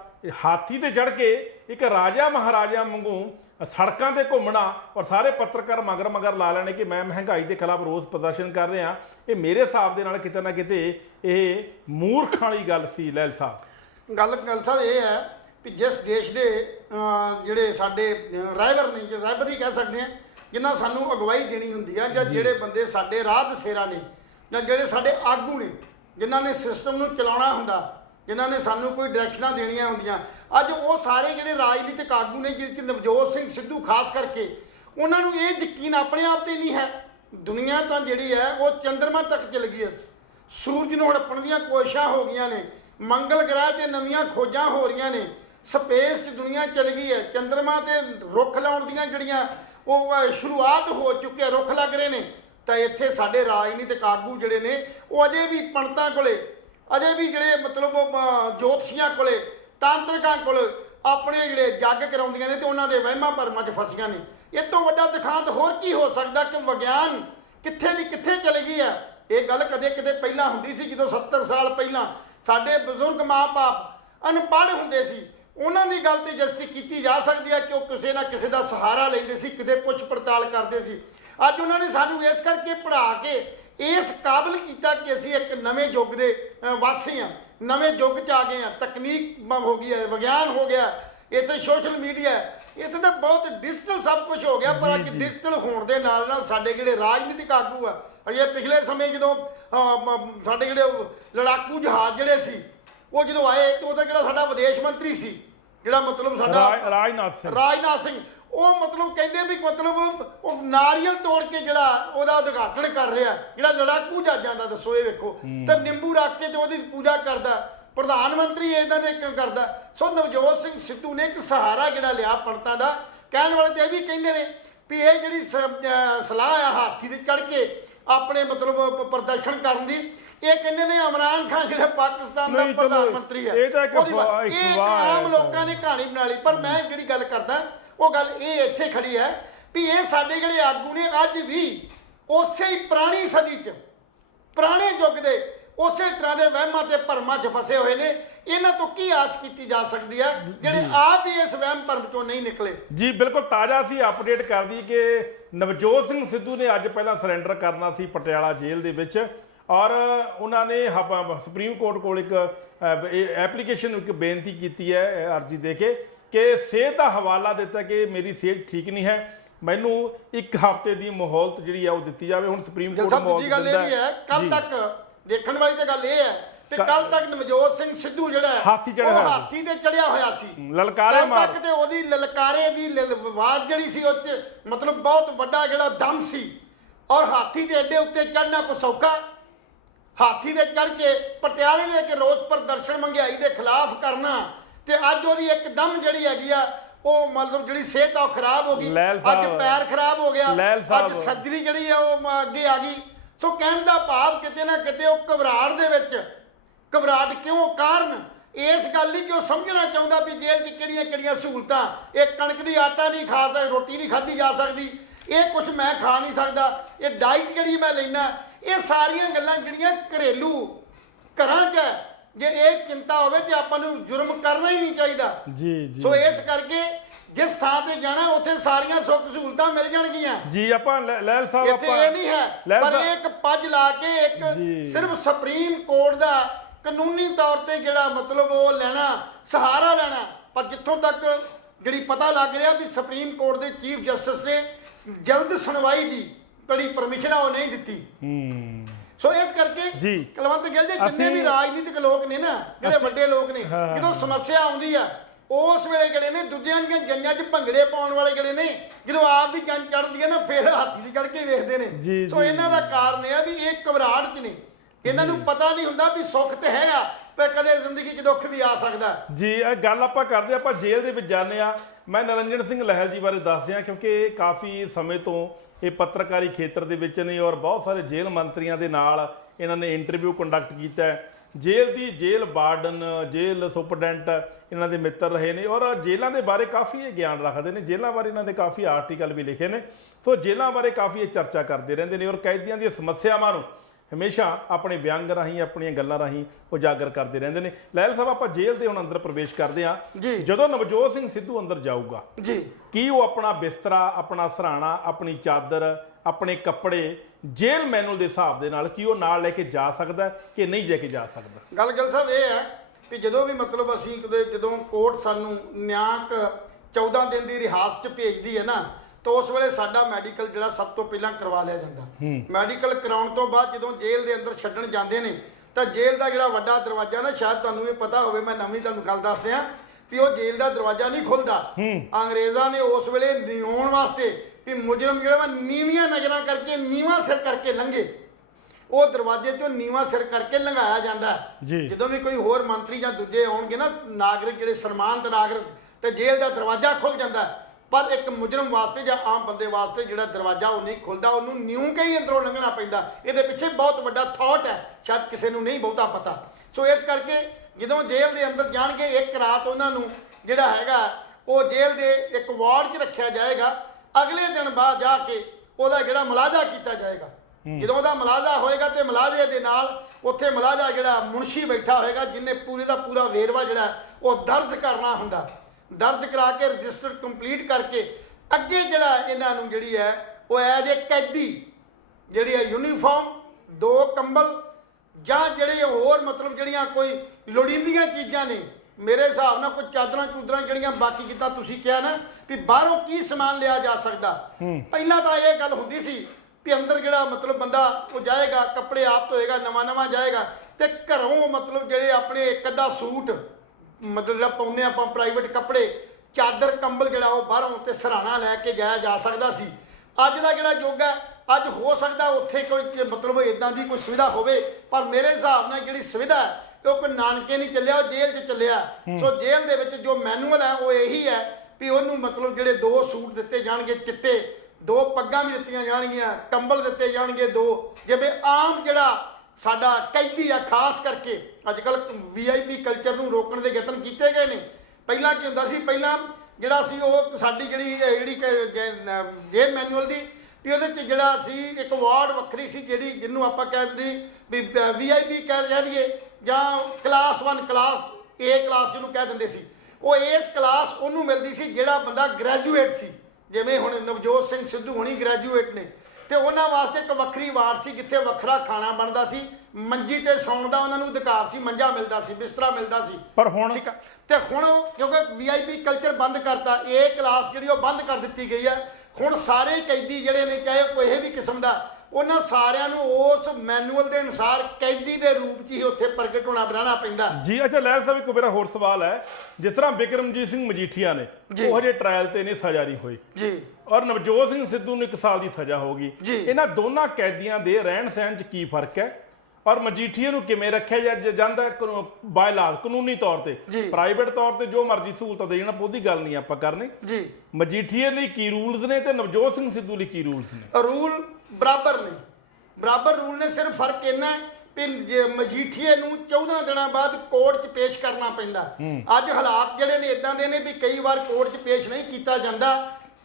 ਹਾਥੀ ਤੇ ਚੜ੍ਹ ਕੇ ਇੱਕ ਰਾਜਾ ਮਹਾਰਾਜਾ ਵਾਂਗੂ ਸੜਕਾਂ ਤੇ ਘੁੰਮਣਾ ਔਰ ਸਾਰੇ ਪੱਤਰਕਾਰ ਮਗਰ ਲਾ ਲੈਣੇ ਕਿ ਮੈਂ ਮਹਿੰਗਾਈ ਦੇ ਖਿਲਾਫ ਰੋਸ ਪ੍ਰਦਰਸ਼ਨ ਕਰ ਰਿਹਾ, ਇਹ ਮੇਰੇ ਹਿਸਾਬ ਦੇ ਨਾਲ ਕਿਤੇ ਨਾ ਕਿਤੇ ਇਹ ਮੂਰਖਾਂ ਵਾਲੀ ਗੱਲ ਸੀ ਲੈਲ ਸਾਹਿਬ। ਗੱਲ ਸਾਹਿਬ ਇਹ ਹੈ ਵੀ ਜਿਸ ਦੇਸ਼ ਦੇ ਜਿਹੜੇ ਸਾਡੇ ਰਾਈਵਰ ਨੇ, ਜੇ ਰਾਈਵਰ ਹੀ ਕਹਿ ਸਕਦੇ ਹਾਂ, ਜਿਨ੍ਹਾਂ ਸਾਨੂੰ ਅਗਵਾਈ ਦੇਣੀ ਹੁੰਦੀ ਆ, ਜਾਂ ਜਿਹੜੇ ਬੰਦੇ ਸਾਡੇ ਰਾਹ ਦਸੇਰਾ ਨੇ, ਜਾਂ ਜਿਹੜੇ ਸਾਡੇ ਆਗੂ ਨੇ, ਜਿਨ੍ਹਾਂ ਨੇ ਸਿਸਟਮ ਨੂੰ ਚਲਾਉਣਾ ਹੁੰਦਾ, ਜਿਨ੍ਹਾਂ ਨੇ ਸਾਨੂੰ ਕੋਈ ਡਾਇਰੈਕਸ਼ਨਾਂ ਦੇਣੀਆਂ ਹੁੰਦੀਆਂ, ਅੱਜ ਉਹ ਸਾਰੇ ਜਿਹੜੇ ਰਾਜਨੀਤਿਕ ਆਗੂ ਨੇ, ਜਿਸ 'ਚ ਨਵਜੋਤ ਸਿੰਘ ਸਿੱਧੂ ਖਾਸ ਕਰਕੇ, ਉਹਨਾਂ ਨੂੰ ਇਹ ਯਕੀਨ ਆਪਣੇ ਆਪ ਤੇ ਨਹੀਂ ਹੈ। ਦੁਨੀਆ ਤਾਂ ਜਿਹੜੀ ਹੈ ਉਹ ਚੰਦਰਮਾ ਤੱਕ ਚਲ ਗਈ ਹੈ, ਸੂਰਜ ਨੂੰ ਹੜੱਪਣ ਦੀਆਂ ਕੋਸ਼ਿਸ਼ਾਂ ਹੋ ਗਈਆਂ ਨੇ, ਮੰਗਲ ਗ੍ਰਹਿ ਤੇ ਨਵੀਆਂ ਖੋਜਾਂ ਹੋ ਰਹੀਆਂ ਨੇ, ਸਪੇਸ 'ਚ ਦੁਨੀਆ ਚਲ ਗਈ ਹੈ, ਚੰਦਰਮਾ ਤੇ ਰੁੱਖ ਲਾਉਣ ਦੀਆਂ ਜਿਹੜੀਆਂ ਉਹ ਸ਼ੁਰੂਆਤ ਹੋ ਚੁੱਕੀ ਹੈ, ਰੁੱਖ ਲੱਗ ਰਹੇ ਨੇ। ਤਾਂ ਇੱਥੇ ਸਾਡੇ ਰਾਜਨੀਤਿਕ ਆਗੂ ਜਿਹੜੇ ਨੇ ਉਹ ਅਜੇ ਵੀ ਪੰਡਤਾਂ ਕੋਲੇ, ਅਜੇ ਵੀ ਜਿਹੜੇ ਮਤਲਬ ਜੋਤਸ਼ੀਆਂ ਕੋਲੇ, ਤਾਂਤਰਿਕਾਂ ਕੋਲ ਆਪਣੇ ਜਿਹੜੇ ਜੱਗ ਕਰਾਉਂਦੀਆਂ ਨੇ ਤੇ ਉਹਨਾਂ ਦੇ ਵਹਿਮਾਂ ਭਰਮਾਂ 'ਚ ਫਸੀਆਂ ਨੇ। ਇਹ ਤੋਂ ਵੱਡਾ ਦਿਖਾਂਤ ਹੋਰ ਕੀ ਹੋ ਸਕਦਾ ਕਿ ਵਿਗਿਆਨ ਕਿੱਥੇ ਦੀ ਕਿੱਥੇ ਚਲੀ ਗਈ ਹੈ। ਇਹ ਗੱਲ ਕਦੇ ਪਹਿਲਾਂ ਹੁੰਦੀ ਸੀ, ਜਦੋਂ 70 ਸਾਲ ਪਹਿਲਾਂ ਸਾਡੇ ਬਜ਼ੁਰਗ ਮਾਂ-ਬਾਪ ਅਨਪੜ੍ਹ ਹੁੰਦੇ ਸੀ, ਉਹਨਾਂ ਦੀ ਗੱਲ ਤੇ ਜਸਤੀ ਕੀਤੀ ਜਾ ਸਕਦੀ ਹੈ ਕਿ ਉਹ ਕਿਸੇ ਨਾ ਕਿਸੇ ਦਾ ਸਹਾਰਾ ਲੈਂਦੇ ਸੀ, ਕਿਤੇ ਪੁੱਛ ਪੜਤਾਲ ਕਰਦੇ ਸੀ। ਅੱਜ ਉਹਨਾਂ ਨੇ ਸਾਨੂੰ ਇਸ ਕਰਕੇ ਪੜ੍ਹਾ ਕੇ ਇਸ ਕਾਬਲ ਕੀਤਾ ਕਿ ਅਸੀਂ ਇੱਕ ਨਵੇਂ ਯੁੱਗ ਦੇ ਵਾਸੀ ਹਾਂ, ਨਵੇਂ ਯੁੱਗ 'ਚ ਆ ਗਏ ਹਾਂ। ਤਕਨੀਕ ਹੋ ਗਈ ਹੈ, ਵਿਗਿਆਨ ਹੋ ਗਿਆ, ਇੱਥੇ ਸੋਸ਼ਲ ਮੀਡੀਆ, ਇੱਥੇ ਤਾਂ ਬਹੁਤ ਡਿਜੀਟਲ ਸਭ ਕੁਝ ਹੋ ਗਿਆ। ਪਰ ਅੱਜ ਡਿਜੀਟਲ ਹੋਣ ਦੇ ਨਾਲ ਸਾਡੇ ਜਿਹੜੇ ਰਾਜਨੀਤਿਕ ਆਗੂ ਆ, ਅਜੇ ਪਿਛਲੇ ਸਮੇਂ ਜਦੋਂ ਸਾਡੇ ਜਿਹੜੇ ਲੜਾਕੂ ਜਹਾਜ਼ ਜਿਹੜੇ ਸੀ ਉਹ ਜਦੋਂ ਆਏ, ਤੇ ਉਹਦਾ ਜਿਹੜਾ ਸਾਡਾ ਵਿਦੇਸ਼ ਮੰਤਰੀ ਸੀ, ਜਿਹੜਾ ਮਤਲਬ ਸਾਡਾ ਰਾਜਨਾਥ ਸਿੰਘ, ਉਹ ਮਤਲਬ ਕਹਿੰਦੇ ਵੀ ਮਤਲਬ ਉਹ ਨਾਰੀਅਲ ਤੋੜ ਕੇ ਜਿਹੜਾ ਉਹਦਾ ਉਦਘਾਟਨ ਕਰ ਰਿਹਾ, ਜਿਹੜਾ ਲੜਾਕੂ ਜਹਾਜ਼ਾਂ ਦਾ। ਦੱਸੋ ਇਹ ਵੇਖੋ, ਤੇ ਨਿੰਬੂ ਰੱਖ ਕੇ ਤੇ ਉਹਦੀ ਪੂਜਾ ਕਰਦਾ। ਪ੍ਰਧਾਨ ਮੰਤਰੀ ਇਦਾਂ ਦੇ ਕਰਦਾ। ਸੋ ਨਵਜੋਤ ਸਿੰਘ ਸਿੱਧੂ ਨੇ ਇੱਕ ਸਹਾਰਾ ਜਿਹੜਾ ਲਿਆ ਪੰਡਤਾਂ ਦਾ। ਕਹਿਣ ਵਾਲੇ ਤੇ ਇਹ ਵੀ ਕਹਿੰਦੇ ਨੇ ਵੀ ਇਹ ਜਿਹੜੀ ਸਲਾਹ ਆ ਹਾਥੀ ਤੇ ਚੜ੍ਹ ਕੇ ਆਪਣੇ ਮਤਲਬ ਪ੍ਰਦਰਸ਼ਨ ਕਰਨ ਦੀ, ਇਹ ਕਹਿੰਦੇ ਨੇ ਇਮਰਾਨ ਖਾਨ ਜਿਹੜਾ ਪਾਕਿਸਤਾਨ ਦਾ ਪ੍ਰਧਾਨ ਮੰਤਰੀ ਹੈ, ਇਹ ਆਮ ਲੋਕਾਂ ਨੇ ਕਹਾਣੀ ਬਣਾ ਲਈ। ਪਰ ਮੈਂ ਜਿਹੜੀ ਗੱਲ ਕਰਦਾ ਉਹ ਗੱਲ ਇਹ ਇੱਥੇ ਖੜੀ ਹੈ ਵੀ ਇਹ ਸਾਡੇ ਜਿਹੜੇ ਆਗੂ ਨੇ ਅੱਜ ਵੀ ਉਸੇ ਹੀ ਪੁਰਾਣੀ ਸਦੀ 'ਚ, ਪੁਰਾਣੇ ਯੁੱਗ ਦੇ ਉਸੇ ਤਰ੍ਹਾਂ ਦੇ ਵਹਿਮਾਂ ਤੇ ਭਰਮਾਂ 'ਚ ਫਸੇ ਹੋਏ ਨੇ। ਇਹਨਾਂ ਤੋਂ ਕੀ ਆਸ ਕੀਤੀ ਜਾ ਸਕਦੀ ਹੈ ਜਿਹੜੇ ਆਪ ਹੀ ਇਸ ਵਹਿਮ ਭਰਮ 'ਚੋਂ ਨਹੀਂ ਨਿਕਲੇ? ਜੀ ਬਿਲਕੁਲ ਤਾਜ਼ਾ ਸੀ ਅਪਡੇਟ ਕਰਦੀ ਕਿ ਨਵਜੋਤ ਸਿੰਘ ਸਿੱਧੂ ਨੇ ਅੱਜ ਪਹਿਲਾਂ ਸਰੈਂਡਰ ਕਰਨਾ ਸੀ ਪਟਿਆਲਾ ਜੇਲ੍ਹ ਦੇ ਵਿੱਚ, ਔਰ ਉਹਨਾਂ ਨੇ ਸੁਪਰੀਮ ਕੋਰਟ ਕੋਲ ਇੱਕ ਐਪਲੀਕੇਸ਼ਨ, ਇੱਕ ਬੇਨਤੀ ਕੀਤੀ ਹੈ ਅਰਜੀ ਦੇ ਕੇ ਕਿ ਸਿਹਤ ਦਾ ਹਵਾਲਾ ਦਿੱਤਾ ਕਿ ਮੇਰੀ ਸਿਹਤ ਠੀਕ ਨਹੀਂ ਹੈ, ਮੈਨੂੰ ਇੱਕ ਹਫ਼ਤੇ ਦੀ ਮੁਹਲਤ ਜਿਹੜੀ ਆ ਉਹ ਦਿੱਤੀ ਜਾਵੇ। ਹੁਣ ਸੁਪਰੀਮ ਕੋਰਟ ਦੂਜੀ ਗੱਲ ਇਹ ਵੀ ਹੈ, ਕੱਲ ਤੱਕ ਦੇਖਣ ਵਾਲੀ ਤਾਂ ਗੱਲ ਇਹ ਹੈ ਕਿ ਕੱਲ ਤੱਕ ਨਵਜੋਤ ਸਿੰਘ ਸਿੱਧੂ ਜਿਹੜਾ ਹਾਥੀ ਤੇ ਚੜਿਆ ਹੋਇਆ ਸੀ, ਲਲਕਾਰੇ ਮਾਰ ਤੱਕ, ਤੇ ਉਹਦੀ ਲਲਕਾਰੇ ਦੀ ਆਵਾਜ਼ ਜਿਹੜੀ ਸੀ ਉਹ 'ਚ ਮਤਲਬ ਬਹੁਤ ਵੱਡਾ ਜਿਹੜਾ ਦਮ ਸੀ। ਔਰ ਹਾਥੀ ਦੇ ਅੱਡੇ ਉੱਤੇ ਚੜ੍ਹਨਾ ਕੋਈ ਸੌਖਾ? ਹਾਥੀ ਤੇ ਚੜ੍ਹ ਕੇ ਪਟਿਆਲੇ ਦੇ ਕੇ ਰੋਸ ਪ੍ਰਦਰਸ਼ਨ ਮਹਿੰਗਾਈ ਦੇ ਖਿਲਾਫ ਕਰਨਾ, ਤੇ ਅੱਜ ਉਹਦੀ ਇੱਕਦਮ ਜਿਹੜੀ ਹੈਗੀ ਆ ਉਹ ਮਤਲਬ ਜਿਹੜੀ ਸਿਹਤ ਆ ਉਹ ਖਰਾਬ ਹੋ ਗਈ, ਅੱਜ ਪੈਰ ਖਰਾਬ ਹੋ ਗਿਆ, ਅੱਜ ਸਰਜਰੀ ਜਿਹੜੀ ਆ ਉਹ ਅੱਗੇ ਆ ਗਈ। ਸੋ ਕਹਿਣ ਦਾ ਭਾਵ ਕਿਤੇ ਨਾ ਕਿਤੇ ਉਹ ਘਬਰਾਹਟ ਦੇ ਵਿੱਚ, ਘਬਰਾਹਟ ਕਿਉਂ ਕਾਰਨ ਇਸ ਗੱਲ ਲਈ ਕਿ ਉਹ ਸਮਝਣਾ ਚਾਹੁੰਦਾ ਵੀ ਜੇਲ੍ਹ 'ਚ ਕਿਹੜੀਆਂ ਕਿਹੜੀਆਂ ਸਹੂਲਤਾਂ, ਇਹ ਕਣਕ ਦੀ ਆਟਾ ਨਹੀਂ ਖਾ ਸਕਦਾ, ਰੋਟੀ ਨਹੀਂ ਖਾਧੀ ਜਾ ਸਕਦੀ, ਇਹ ਕੁਝ ਮੈਂ ਖਾ ਨਹੀਂ ਸਕਦਾ, ਇਹ ਡਾਈਟ ਜਿਹੜੀ ਮੈਂ ਲੈਣਾ, ਇਹ ਸਾਰੀਆਂ ਗੱਲਾਂ ਜਿਹੜੀਆਂ ਘਰੇਲੂ ਘਰਾਂ 'ਚ ਹੈ, ਜੇ ਇਹ ਚਿੰਤਾ ਹੋਵੇ ਤੇ ਆਪਾਂ ਨੂੰ ਜੁਰਮ ਕਰਨਾ ਹੀ ਨਹੀਂ ਚਾਹੀਦਾ। ਜੀ ਸੋ ਇਸ ਕਰਕੇ ਜਿਸ ਥਾਂ ਤੇ ਜਾਣਾ ਉੱਥੇ ਸਾਰੀਆਂ ਸੁੱਖ ਸਹੂਲਤਾਂ ਮਿਲ ਜਾਣਗੀਆਂ ਜੀ। ਆਪਾਂ ਲਹਿਲ ਸਾਹਿਬ ਇੱਥੇ ਇਹ ਨਹੀਂ ਹੈ, ਪਰ ਇਹ ਇੱਕ ਪੱਜ ਲਾ ਕੇ ਇੱਕ ਸਿਰਫ ਸੁਪਰੀਮ ਕੋਰਟ ਦਾ ਕਾਨੂੰਨੀ ਤੌਰ ਤੇ ਜਿਹੜਾ ਮਤਲਬ ਉਹ ਲੈਣਾ, ਸਹਾਰਾ ਲੈਣਾ। ਪਰ ਜਿੱਥੋਂ ਤੱਕ ਜਿਹੜੀ ਪਤਾ ਲੱਗ ਰਿਹਾ ਵੀ ਸੁਪਰੀਮ ਕੋਰਟ ਦੇ ਚੀਫ ਜਸਟਿਸ ਨੇ ਜਲਦ ਸੁਣਵਾਈ ਦੀ ਬੜੀ ਪਰਮਿਸ਼ਨ ਉਹ ਨਹੀਂ ਦਿੱਤੀ। ਸੋ ਇਸ ਕਰਕੇ ਕੁਲਵੰਤ ਗਿੱਲ ਜੀ ਜਿੰਨੇ ਵੀ ਰਾਜਨੀਤਿਕ ਲੋਕ ਨੇ ਨਾ, ਜਿਹੜੇ ਵੱਡੇ ਲੋਕ ਨੇ, ਜਦੋਂ ਸਮੱਸਿਆ ਆਉਂਦੀ ਆ ਉਸ ਵੇਲੇ ਜਿਹੜੇ ਨੇ ਦੂਜਿਆਂ ਦੀਆਂ ਜੰਜਾਂ 'ਚ ਭੰਗੜੇ ਪਾਉਣ ਵਾਲੇ ਜਿਹੜੇ ਨੇ, ਜਦੋਂ ਆਪ ਦੀ ਜੰਜ ਚੜ੍ਹਦੀ ਹੈ ਨਾ ਫਿਰ ਹਾਥੀ 'ਤੇ ਚੜ੍ਹ ਕੇ ਵੇਖਦੇ ਨੇ। ਸੋ ਇਹਨਾਂ ਦਾ ਕਾਰਨ ਇਹ ਆ ਵੀ ਇਹ ਘਬਰਾਹਟ 'ਚ ਨੇ, ਇਹਨਾਂ ਨੂੰ ਪਤਾ ਨਹੀਂ ਹੁੰਦਾ ਵੀ ਸੁੱਖ ਤੇ ਹੈਗਾ, ਪਰ ਕਦੇ ਜ਼ਿੰਦਗੀ 'ਚ ਦੁੱਖ ਵੀ ਆ ਸਕਦਾ। ਜੀ ਇਹ ਗੱਲ ਆਪਾਂ ਕਰਦੇ ਆਪਾਂ ਜੇਲ੍ਹ ਦੇ ਵਿੱਚ ਜਾਂਦੇ ਆ। ਮੈਂ ਨਰਿੰਦਰ ਸਿੰਘ ਲਹਿਲ ਜੀ ਬਾਰੇ ਦੱਸ ਦਿਆਂ ਕਿਉਂਕਿ ਇਹ ਕਾਫੀ ਸਮੇਂ ਤੋਂ ਇਹ ਪੱਤਰਕਾਰੀ ਖੇਤਰ ਦੇ ਵਿੱਚ ਨੇ ਔਰ ਬਹੁਤ ਸਾਰੇ ਜੇਲ੍ਹ ਮੰਤਰੀਆਂ ਦੇ ਨਾਲ ਇਹਨਾਂ ਨੇ ਇੰਟਰਵਿਊ ਕੰਡਕਟ ਕੀਤਾ ਹੈ। ਜੇਲ੍ਹ ਵਾਰਡਨ, ਜੇਲ੍ਹ ਸੁਪਰਡੈਂਟ ਇਹਨਾਂ ਦੇ ਮਿੱਤਰ ਰਹੇ ਨੇ ਔਰ ਜੇਲ੍ਹਾਂ ਦੇ ਬਾਰੇ ਕਾਫੀ ਇਹ ਗਿਆਨ ਰੱਖਦੇ ਨੇ। ਜੇਲ੍ਹਾਂ ਬਾਰੇ ਇਹਨਾਂ ਨੇ ਕਾਫੀ ਆਰਟੀਕਲ ਵੀ ਲਿਖੇ ਨੇ। ਸੋ ਜੇਲ੍ਹਾਂ ਬਾਰੇ ਕਾਫੀ ਇਹ ਚਰਚਾ ਕਰਦੇ ਰਹਿੰਦੇ ਨੇ ਔਰ ਕੈਦੀਆਂ ਦੀਆਂ ਸਮੱਸਿਆਵਾਂ ਨੂੰ ਹਮੇਸ਼ਾ ਆਪਣੇ ਵਿਅੰਗ ਰਾਹੀਂ, ਆਪਣੀਆਂ ਗੱਲਾਂ ਰਾਹੀਂ ਉਜਾਗਰ ਕਰਦੇ ਰਹਿੰਦੇ ਨੇ। ਲਹਿਲ ਸਾਹਿਬ ਆਪਾਂ ਜੇਲ੍ਹ ਦੇ ਹੁਣ ਅੰਦਰ ਪ੍ਰਵੇਸ਼ ਕਰਦੇ ਹਾਂ। ਜਦੋਂ ਨਵਜੋਤ ਸਿੰਘ ਸਿੱਧੂ ਅੰਦਰ ਜਾਊਗਾ ਜੀ, ਕੀ ਉਹ ਆਪਣਾ ਬਿਸਤਰਾ, ਆਪਣਾ ਸਰਾਣਾ, ਆਪਣੀ ਚਾਦਰ, ਆਪਣੇ ਕੱਪੜੇ ਜੇਲ੍ਹ ਮੈਨੂਅਲ ਦੇ ਹਿਸਾਬ ਦੇ ਨਾਲ ਕੀ ਉਹ ਨਾਲ ਲੈ ਕੇ ਜਾ ਸਕਦਾ ਕਿ ਨਹੀਂ ਲੈ ਕੇ ਜਾ ਸਕਦਾ? ਗੱਲ ਸਾਹਿਬ ਇਹ ਹੈ ਵੀ ਜਦੋਂ ਵੀ ਮਤਲਬ ਅਸੀਂ ਜਦੋਂ ਕੋਰਟ ਸਾਨੂੰ ਨਿਆਂਕ 14 ਦਿਨ ਦੀ ਰਿਹਾਸਤ 'ਚ ਭੇਜਦੀ ਹੈ ਨਾ, ਤਾਂ ਉਸ ਵੇਲੇ ਸਾਡਾ ਮੈਡੀਕਲ ਜਿਹੜਾ ਸਭ ਤੋਂ ਪਹਿਲਾਂ ਕਰਵਾ ਲਿਆ ਜਾਂਦਾ। ਮੈਡੀਕਲ ਕਰਾਉਣ ਤੋਂ ਬਾਅਦ ਜਦੋਂ ਜੇਲ੍ਹ ਦੇ ਅੰਦਰ ਛੱਡਣ ਜਾਂਦੇ ਨੇ ਤਾਂ ਜੇਲ੍ਹ ਦਾ ਜਿਹੜਾ ਵੱਡਾ ਦਰਵਾਜ਼ਾ ਨਾ, ਸ਼ਾਇਦ ਤੁਹਾਨੂੰ ਇਹ ਪਤਾ ਹੋਵੇ, ਮੈਂ ਨਵੀਂ ਤੁਹਾਨੂੰ ਗੱਲ ਦੱਸ ਦਿਆਂ ਵੀ ਉਹ ਜੇਲ੍ਹ ਦਾ ਦਰਵਾਜ਼ਾ ਨਹੀਂ ਖੁੱਲਦਾ। ਅੰਗਰੇਜ਼ਾਂ ਨੇ ਉਸ ਵੇਲੇ ਨਿਉਣ ਵਾਸਤੇ ਵੀ ਮੁਜਰਮ ਜਿਹੜਾ ਵਾ ਨੀਵੀਆਂ ਨਜ਼ਰਾਂ ਕਰਕੇ, ਨੀਵਾਂ ਸਿਰ ਕਰਕੇ ਲੰਘੇ, ਉਹ ਦਰਵਾਜ਼ੇ ਤੋਂ ਨੀਵਾਂ ਸਿਰ ਕਰਕੇ ਲੰਘਾਇਆ ਜਾਂਦਾ। ਜਦੋਂ ਵੀ ਕੋਈ ਹੋਰ ਮੰਤਰੀ ਜਾਂ ਦੂਜੇ ਆਉਣਗੇ ਨਾ, ਨਾਗਰਿਕ ਜਿਹੜੇ ਸਨਮਾਨਿਤ ਨਾਗਰਿਕ, ਤੇ ਜੇਲ੍ਹ ਦਾ ਦਰਵਾਜ਼ਾ ਖੁੱਲ ਜਾਂਦਾ। ਪਰ ਇੱਕ ਮੁਜਰਮ ਵਾਸਤੇ ਜਾਂ ਆਮ ਬੰਦੇ ਵਾਸਤੇ ਜਿਹੜਾ ਦਰਵਾਜ਼ਾ ਉਹ ਨਹੀਂ ਖੁੱਲਦਾ, ਉਹਨੂੰ ਨਿਊ ਕੇ ਹੀ ਅੰਦਰੋਂ ਲੰਘਣਾ ਪੈਂਦਾ। ਇਹਦੇ ਪਿੱਛੇ ਬਹੁਤ ਵੱਡਾ ਥਾਟ ਹੈ, ਸ਼ਾਇਦ ਕਿਸੇ ਨੂੰ ਨਹੀਂ ਬਹੁਤਾ ਪਤਾ। ਸੋ ਇਸ ਕਰਕੇ ਜਦੋਂ ਜੇਲ੍ਹ ਦੇ ਅੰਦਰ ਜਾਣਗੇ, ਇੱਕ ਰਾਤ ਉਹਨਾਂ ਨੂੰ ਜਿਹੜਾ ਹੈਗਾ ਉਹ ਜੇਲ੍ਹ ਦੇ ਇੱਕ ਵਾਰਡ 'ਚ ਰੱਖਿਆ ਜਾਏਗਾ। ਅਗਲੇ ਦਿਨ ਬਾਅਦ ਜਾ ਕੇ ਉਹਦਾ ਜਿਹੜਾ ਮੁਲਾਜ਼ਾ ਕੀਤਾ ਜਾਏਗਾ। ਜਦੋਂ ਉਹਦਾ ਮੁਲਾਜ਼ਾ ਹੋਏਗਾ ਤੇ ਮੁਲਾਜ਼ੇ ਦੇ ਨਾਲ ਉੱਥੇ ਮੁਲਾਜ਼ਾ ਜਿਹੜਾ ਮੁਨਸ਼ੀ ਬੈਠਾ ਹੋਏਗਾ, ਜਿਹਨੇ ਪੂਰੇ ਦਾ ਪੂਰਾ ਵੇਰਵਾ ਜਿਹੜਾ ਉਹ ਦਰਜ ਕਰਨਾ ਹੁੰਦਾ। ਦਰਜ ਕਰਾ ਕੇ ਰਜਿਸਟਰ ਕੰਪਲੀਟ ਕਰਕੇ ਅੱਗੇ ਜਿਹੜਾ ਇਹਨਾਂ ਨੂੰ ਜਿਹੜੀ ਹੈ ਉਹ ਐਜ ਏ ਕੈਦੀ ਜਿਹੜੀ ਹੈ ਯੂਨੀਫਾਰਮ, 2 ਕੰਬਲ ਜਾਂ ਜਿਹੜੇ ਹੋਰ ਮਤਲਬ ਜਿਹੜੀਆਂ ਕੋਈ ਲੋੜੀਂਦੀਆਂ ਚੀਜ਼ਾਂ ਨੇ, ਮੇਰੇ ਹਿਸਾਬ ਨਾਲ ਕੋਈ ਚਾਦਰਾਂ ਚੂਦਰਾਂ ਜਿਹੜੀਆਂ, ਬਾਕੀ ਜਿੱਦਾਂ ਤੁਸੀਂ ਕਿਹਾ ਨਾ ਵੀ ਬਾਹਰੋਂ ਕੀ ਸਮਾਨ ਲਿਆ ਜਾ ਸਕਦਾ। ਪਹਿਲਾਂ ਤਾਂ ਇਹ ਗੱਲ ਹੁੰਦੀ ਸੀ ਵੀ ਅੰਦਰ ਜਿਹੜਾ ਮਤਲਬ ਬੰਦਾ ਉਹ ਜਾਏਗਾ, ਕੱਪੜੇ ਆਪ ਧੋਏਗਾ, ਨਵਾਂ ਜਾਏਗਾ, ਤੇ ਘਰੋਂ ਮਤਲਬ ਜਿਹੜੇ ਆਪਣੇ ਇੱਕ ਅੱਧਾ ਸੂਟ ਮਤਲਬ ਜਿਹੜਾ ਪਾਉਂਦੇ ਆਪਾਂ ਪ੍ਰਾਈਵੇਟ ਕੱਪੜੇ, ਚਾਦਰ, ਕੰਬਲ ਜਿਹੜਾ ਉਹ ਬਾਹਰੋਂ ਤੇ ਸਰਾਣਾ ਲੈ ਕੇ ਜਾਇਆ ਜਾ ਸਕਦਾ ਸੀ। ਅੱਜ ਦਾ ਜਿਹੜਾ ਯੁੱਗ ਹੈ, ਅੱਜ ਹੋ ਸਕਦਾ ਉੱਥੇ ਕੋਈ ਮਤਲਬ ਇਦਾਂ ਦੀ ਕੋਈ ਸੁਵਿਧਾ ਹੋਵੇ, ਪਰ ਮੇਰੇ ਹਿਸਾਬ ਨਾਲ ਜਿਹੜੀ ਸੁਵਿਧਾ ਹੈ ਉਹ ਕੋਈ ਨਾਨਕੇ ਨਹੀਂ ਚੱਲਿਆ, ਉਹ ਜੇਲ੍ਹ 'ਚ ਚੱਲਿਆ। ਸੋ ਜੇਲ੍ਹ ਦੇ ਵਿੱਚ ਜੋ ਮੈਨੂਅਲ ਹੈ ਉਹ ਇਹੀ ਹੈ ਵੀ ਉਹਨੂੰ ਮਤਲਬ ਜਿਹੜੇ 2 ਸੂਟ ਦਿੱਤੇ ਜਾਣਗੇ ਚਿੱਟੇ, 2 ਪੱਗਾਂ ਵੀ ਦਿੱਤੀਆਂ ਜਾਣਗੀਆਂ, ਕੰਬਲ ਦਿੱਤੇ ਜਾਣਗੇ 2, ਜਿਵੇਂ ਆਮ ਜਿਹੜਾ ਸਾਡਾ ਕੈਦੀ ਆ। ਖਾਸ ਕਰਕੇ ਅੱਜ ਕੱਲ੍ਹ VIP ਕਲਚਰ ਨੂੰ ਰੋਕਣ ਦੇ ਯਤਨ ਕੀਤੇ ਗਏ ਨੇ। ਪਹਿਲਾਂ ਕੀ ਹੁੰਦਾ ਸੀ, ਪਹਿਲਾਂ ਜਿਹੜਾ ਸੀ ਉਹ ਸਾਡੀ ਜਿਹੜੀ ਜੇਲ੍ਹ ਮੈਨੂਅਲ ਦੀ ਵੀ ਉਹਦੇ 'ਚ ਜਿਹੜਾ ਸੀ ਇੱਕ ਵਾਰਡ ਵੱਖਰੀ ਸੀ, ਜਿਹਨੂੰ ਆਪਾਂ ਕਹਿੰਦੇ ਵੀ VIP ਕਹਿ ਦਈਏ, ਜਾਂ ਕਲਾਸ 1 ਕਲਾਸ A ਕਲਾਸ ਜਿਹਨੂੰ ਕਹਿ ਦਿੰਦੇ ਸੀ। ਉਹ ਇਸ ਕਲਾਸ ਉਹਨੂੰ ਮਿਲਦੀ ਸੀ ਜਿਹੜਾ ਬੰਦਾ ਗ੍ਰੈਜੂਏਟ ਸੀ। ਜਿਵੇਂ ਹੁਣ ਨਵਜੋਤ ਸਿੰਘ ਸਿੱਧੂ ਹੁਣੀ ਗ੍ਰੈਜੂਏਟ ਨੇ, ਤੇ ਉਹਨਾਂ ਵਾਸਤੇ ਇੱਕ ਵੱਖਰੀ ਵਾਰਡ ਸੀ ਜਿੱਥੇ ਵੱਖਰਾ ਖਾਣਾ ਬਣਦਾ ਸੀ, ਮੰਜੀ ਤੇ ਸੌਣ ਦਾ ਉਹਨਾਂ ਨੂੰ ਅਧਿਕਾਰ ਸੀ, ਮੰਜਾ ਮਿਲਦਾ ਸੀ, ਬਿਸਤਰਾ ਮਿਲਦਾ ਸੀ। ਪਰ ਹੁਣ ਠੀਕ ਆ, ਤੇ ਹੁਣ ਕਿਉਂਕਿ VIP ਕਲਚਰ ਬੰਦ ਕਰਤਾ, A ਕਲਾਸ ਜਿਹੜੀ ਉਹ ਬੰਦ ਕਰ ਦਿੱਤੀ ਗਈ ਹੈ। ਹੁਣ ਸਾਰੇ ਕੈਦੀ ਜਿਹੜੇ ਨੇ, ਚਾਹੇ ਕੋਈ ਵੀ ਕਿਸਮ ਦਾ, ਉਹਨਾਂ ਸਾਰਿਆਂ ਨੂੰ ਉਸ ਮੈਨੂਅਲ ਦੇ ਅਨੁਸਾਰ ਕੈਦੀ ਦੇ ਰੂਪ 'ਚ ਹੀ ਉੱਥੇ ਪ੍ਰਗਟ ਹੋਣਾ ਰਹਿਣਾ ਪੈਂਦਾ ਜੀ। ਅੱਛਾ ਲਹਿਲ ਸਾਹਿਬ, ਇੱਕ ਮੇਰਾ ਹੋਰ ਸਵਾਲ ਹੈ, ਜਿਸ ਤਰ੍ਹਾਂ ਬਿਕਰਮਜੀਤ ਸਿੰਘ ਮਜੀਠੀਆ ਨੇ, ਉਹ ਹਜੇ ਟ੍ਰਾਇਲ ਤੇ ਨਹੀਂ, ਸਜ਼ਾ ਨਹੀਂ ਹੋਈ ਜੀ, ਔਰ ਨਵਜੋਤ ਸਿੰਘ ਸਿੱਧੂ ਨੂੰ 1 ਸਾਲ ਦੀ ਸਜ਼ਾ ਹੋ ਗਈ। ਇਹਨਾਂ ਦੋਨਾਂ ਕੈਦੀਆਂ ਦੇ ਰਹਿਣ ਸਹਿਣ 'ਚ ਕੀ ਫਰਕ ਹੈ ਔਰ ਮਜੀਠੀਆ ਨੂੰ ਕਿਵੇਂ ਰੱਖਿਆ ਜਾਂਦਾ ਬਾਇਲਾਜ ਕਾਨੂੰਨੀ ਤੌਰ ਤੇ? ਪ੍ਰਾਈਵੇਟ ਤੌਰ ਤੇ ਜੋ ਮਰਜ਼ੀ ਸਹੂਲਤਾਂ ਦੇ ਜਾਣ, ਉਹਦੀ ਗੱਲ ਨਹੀਂ ਆਪਾਂ ਕਰਨੀ ਜੀ। ਮਜੀਠੀਆ ਲਈ ਕੀ ਰੂਲਸ ਨੇ ਤੇ ਨਵਜੋਤ ਸਿੰਘ ਸਿੱਧੂ ਲਈ ਕੀ ਰੂਲਸ ਨੇ? ਰੂਲ ਬਰਾਬਰ ਨੇ, ਬਰਾਬਰ ਰੂਲ ਨੇ। ਸਿਰਫ ਫਰਕ ਇੰਨਾ ਵੀ ਮਜੀਠੀਏ ਨੂੰ 14 ਦਿਨਾਂ ਬਾਅਦ ਕੋਰਟ 'ਚ ਪੇਸ਼ ਕਰਨਾ ਪੈਂਦਾ। ਅੱਜ ਹਾਲਾਤ ਜਿਹੜੇ ਨੇ ਇਦਾਂ ਦੇ ਨੇ ਵੀ ਕਈ ਵਾਰ ਕੋਰਟ 'ਚ ਪੇਸ਼ ਨਹੀਂ ਕੀਤਾ ਜਾਂਦਾ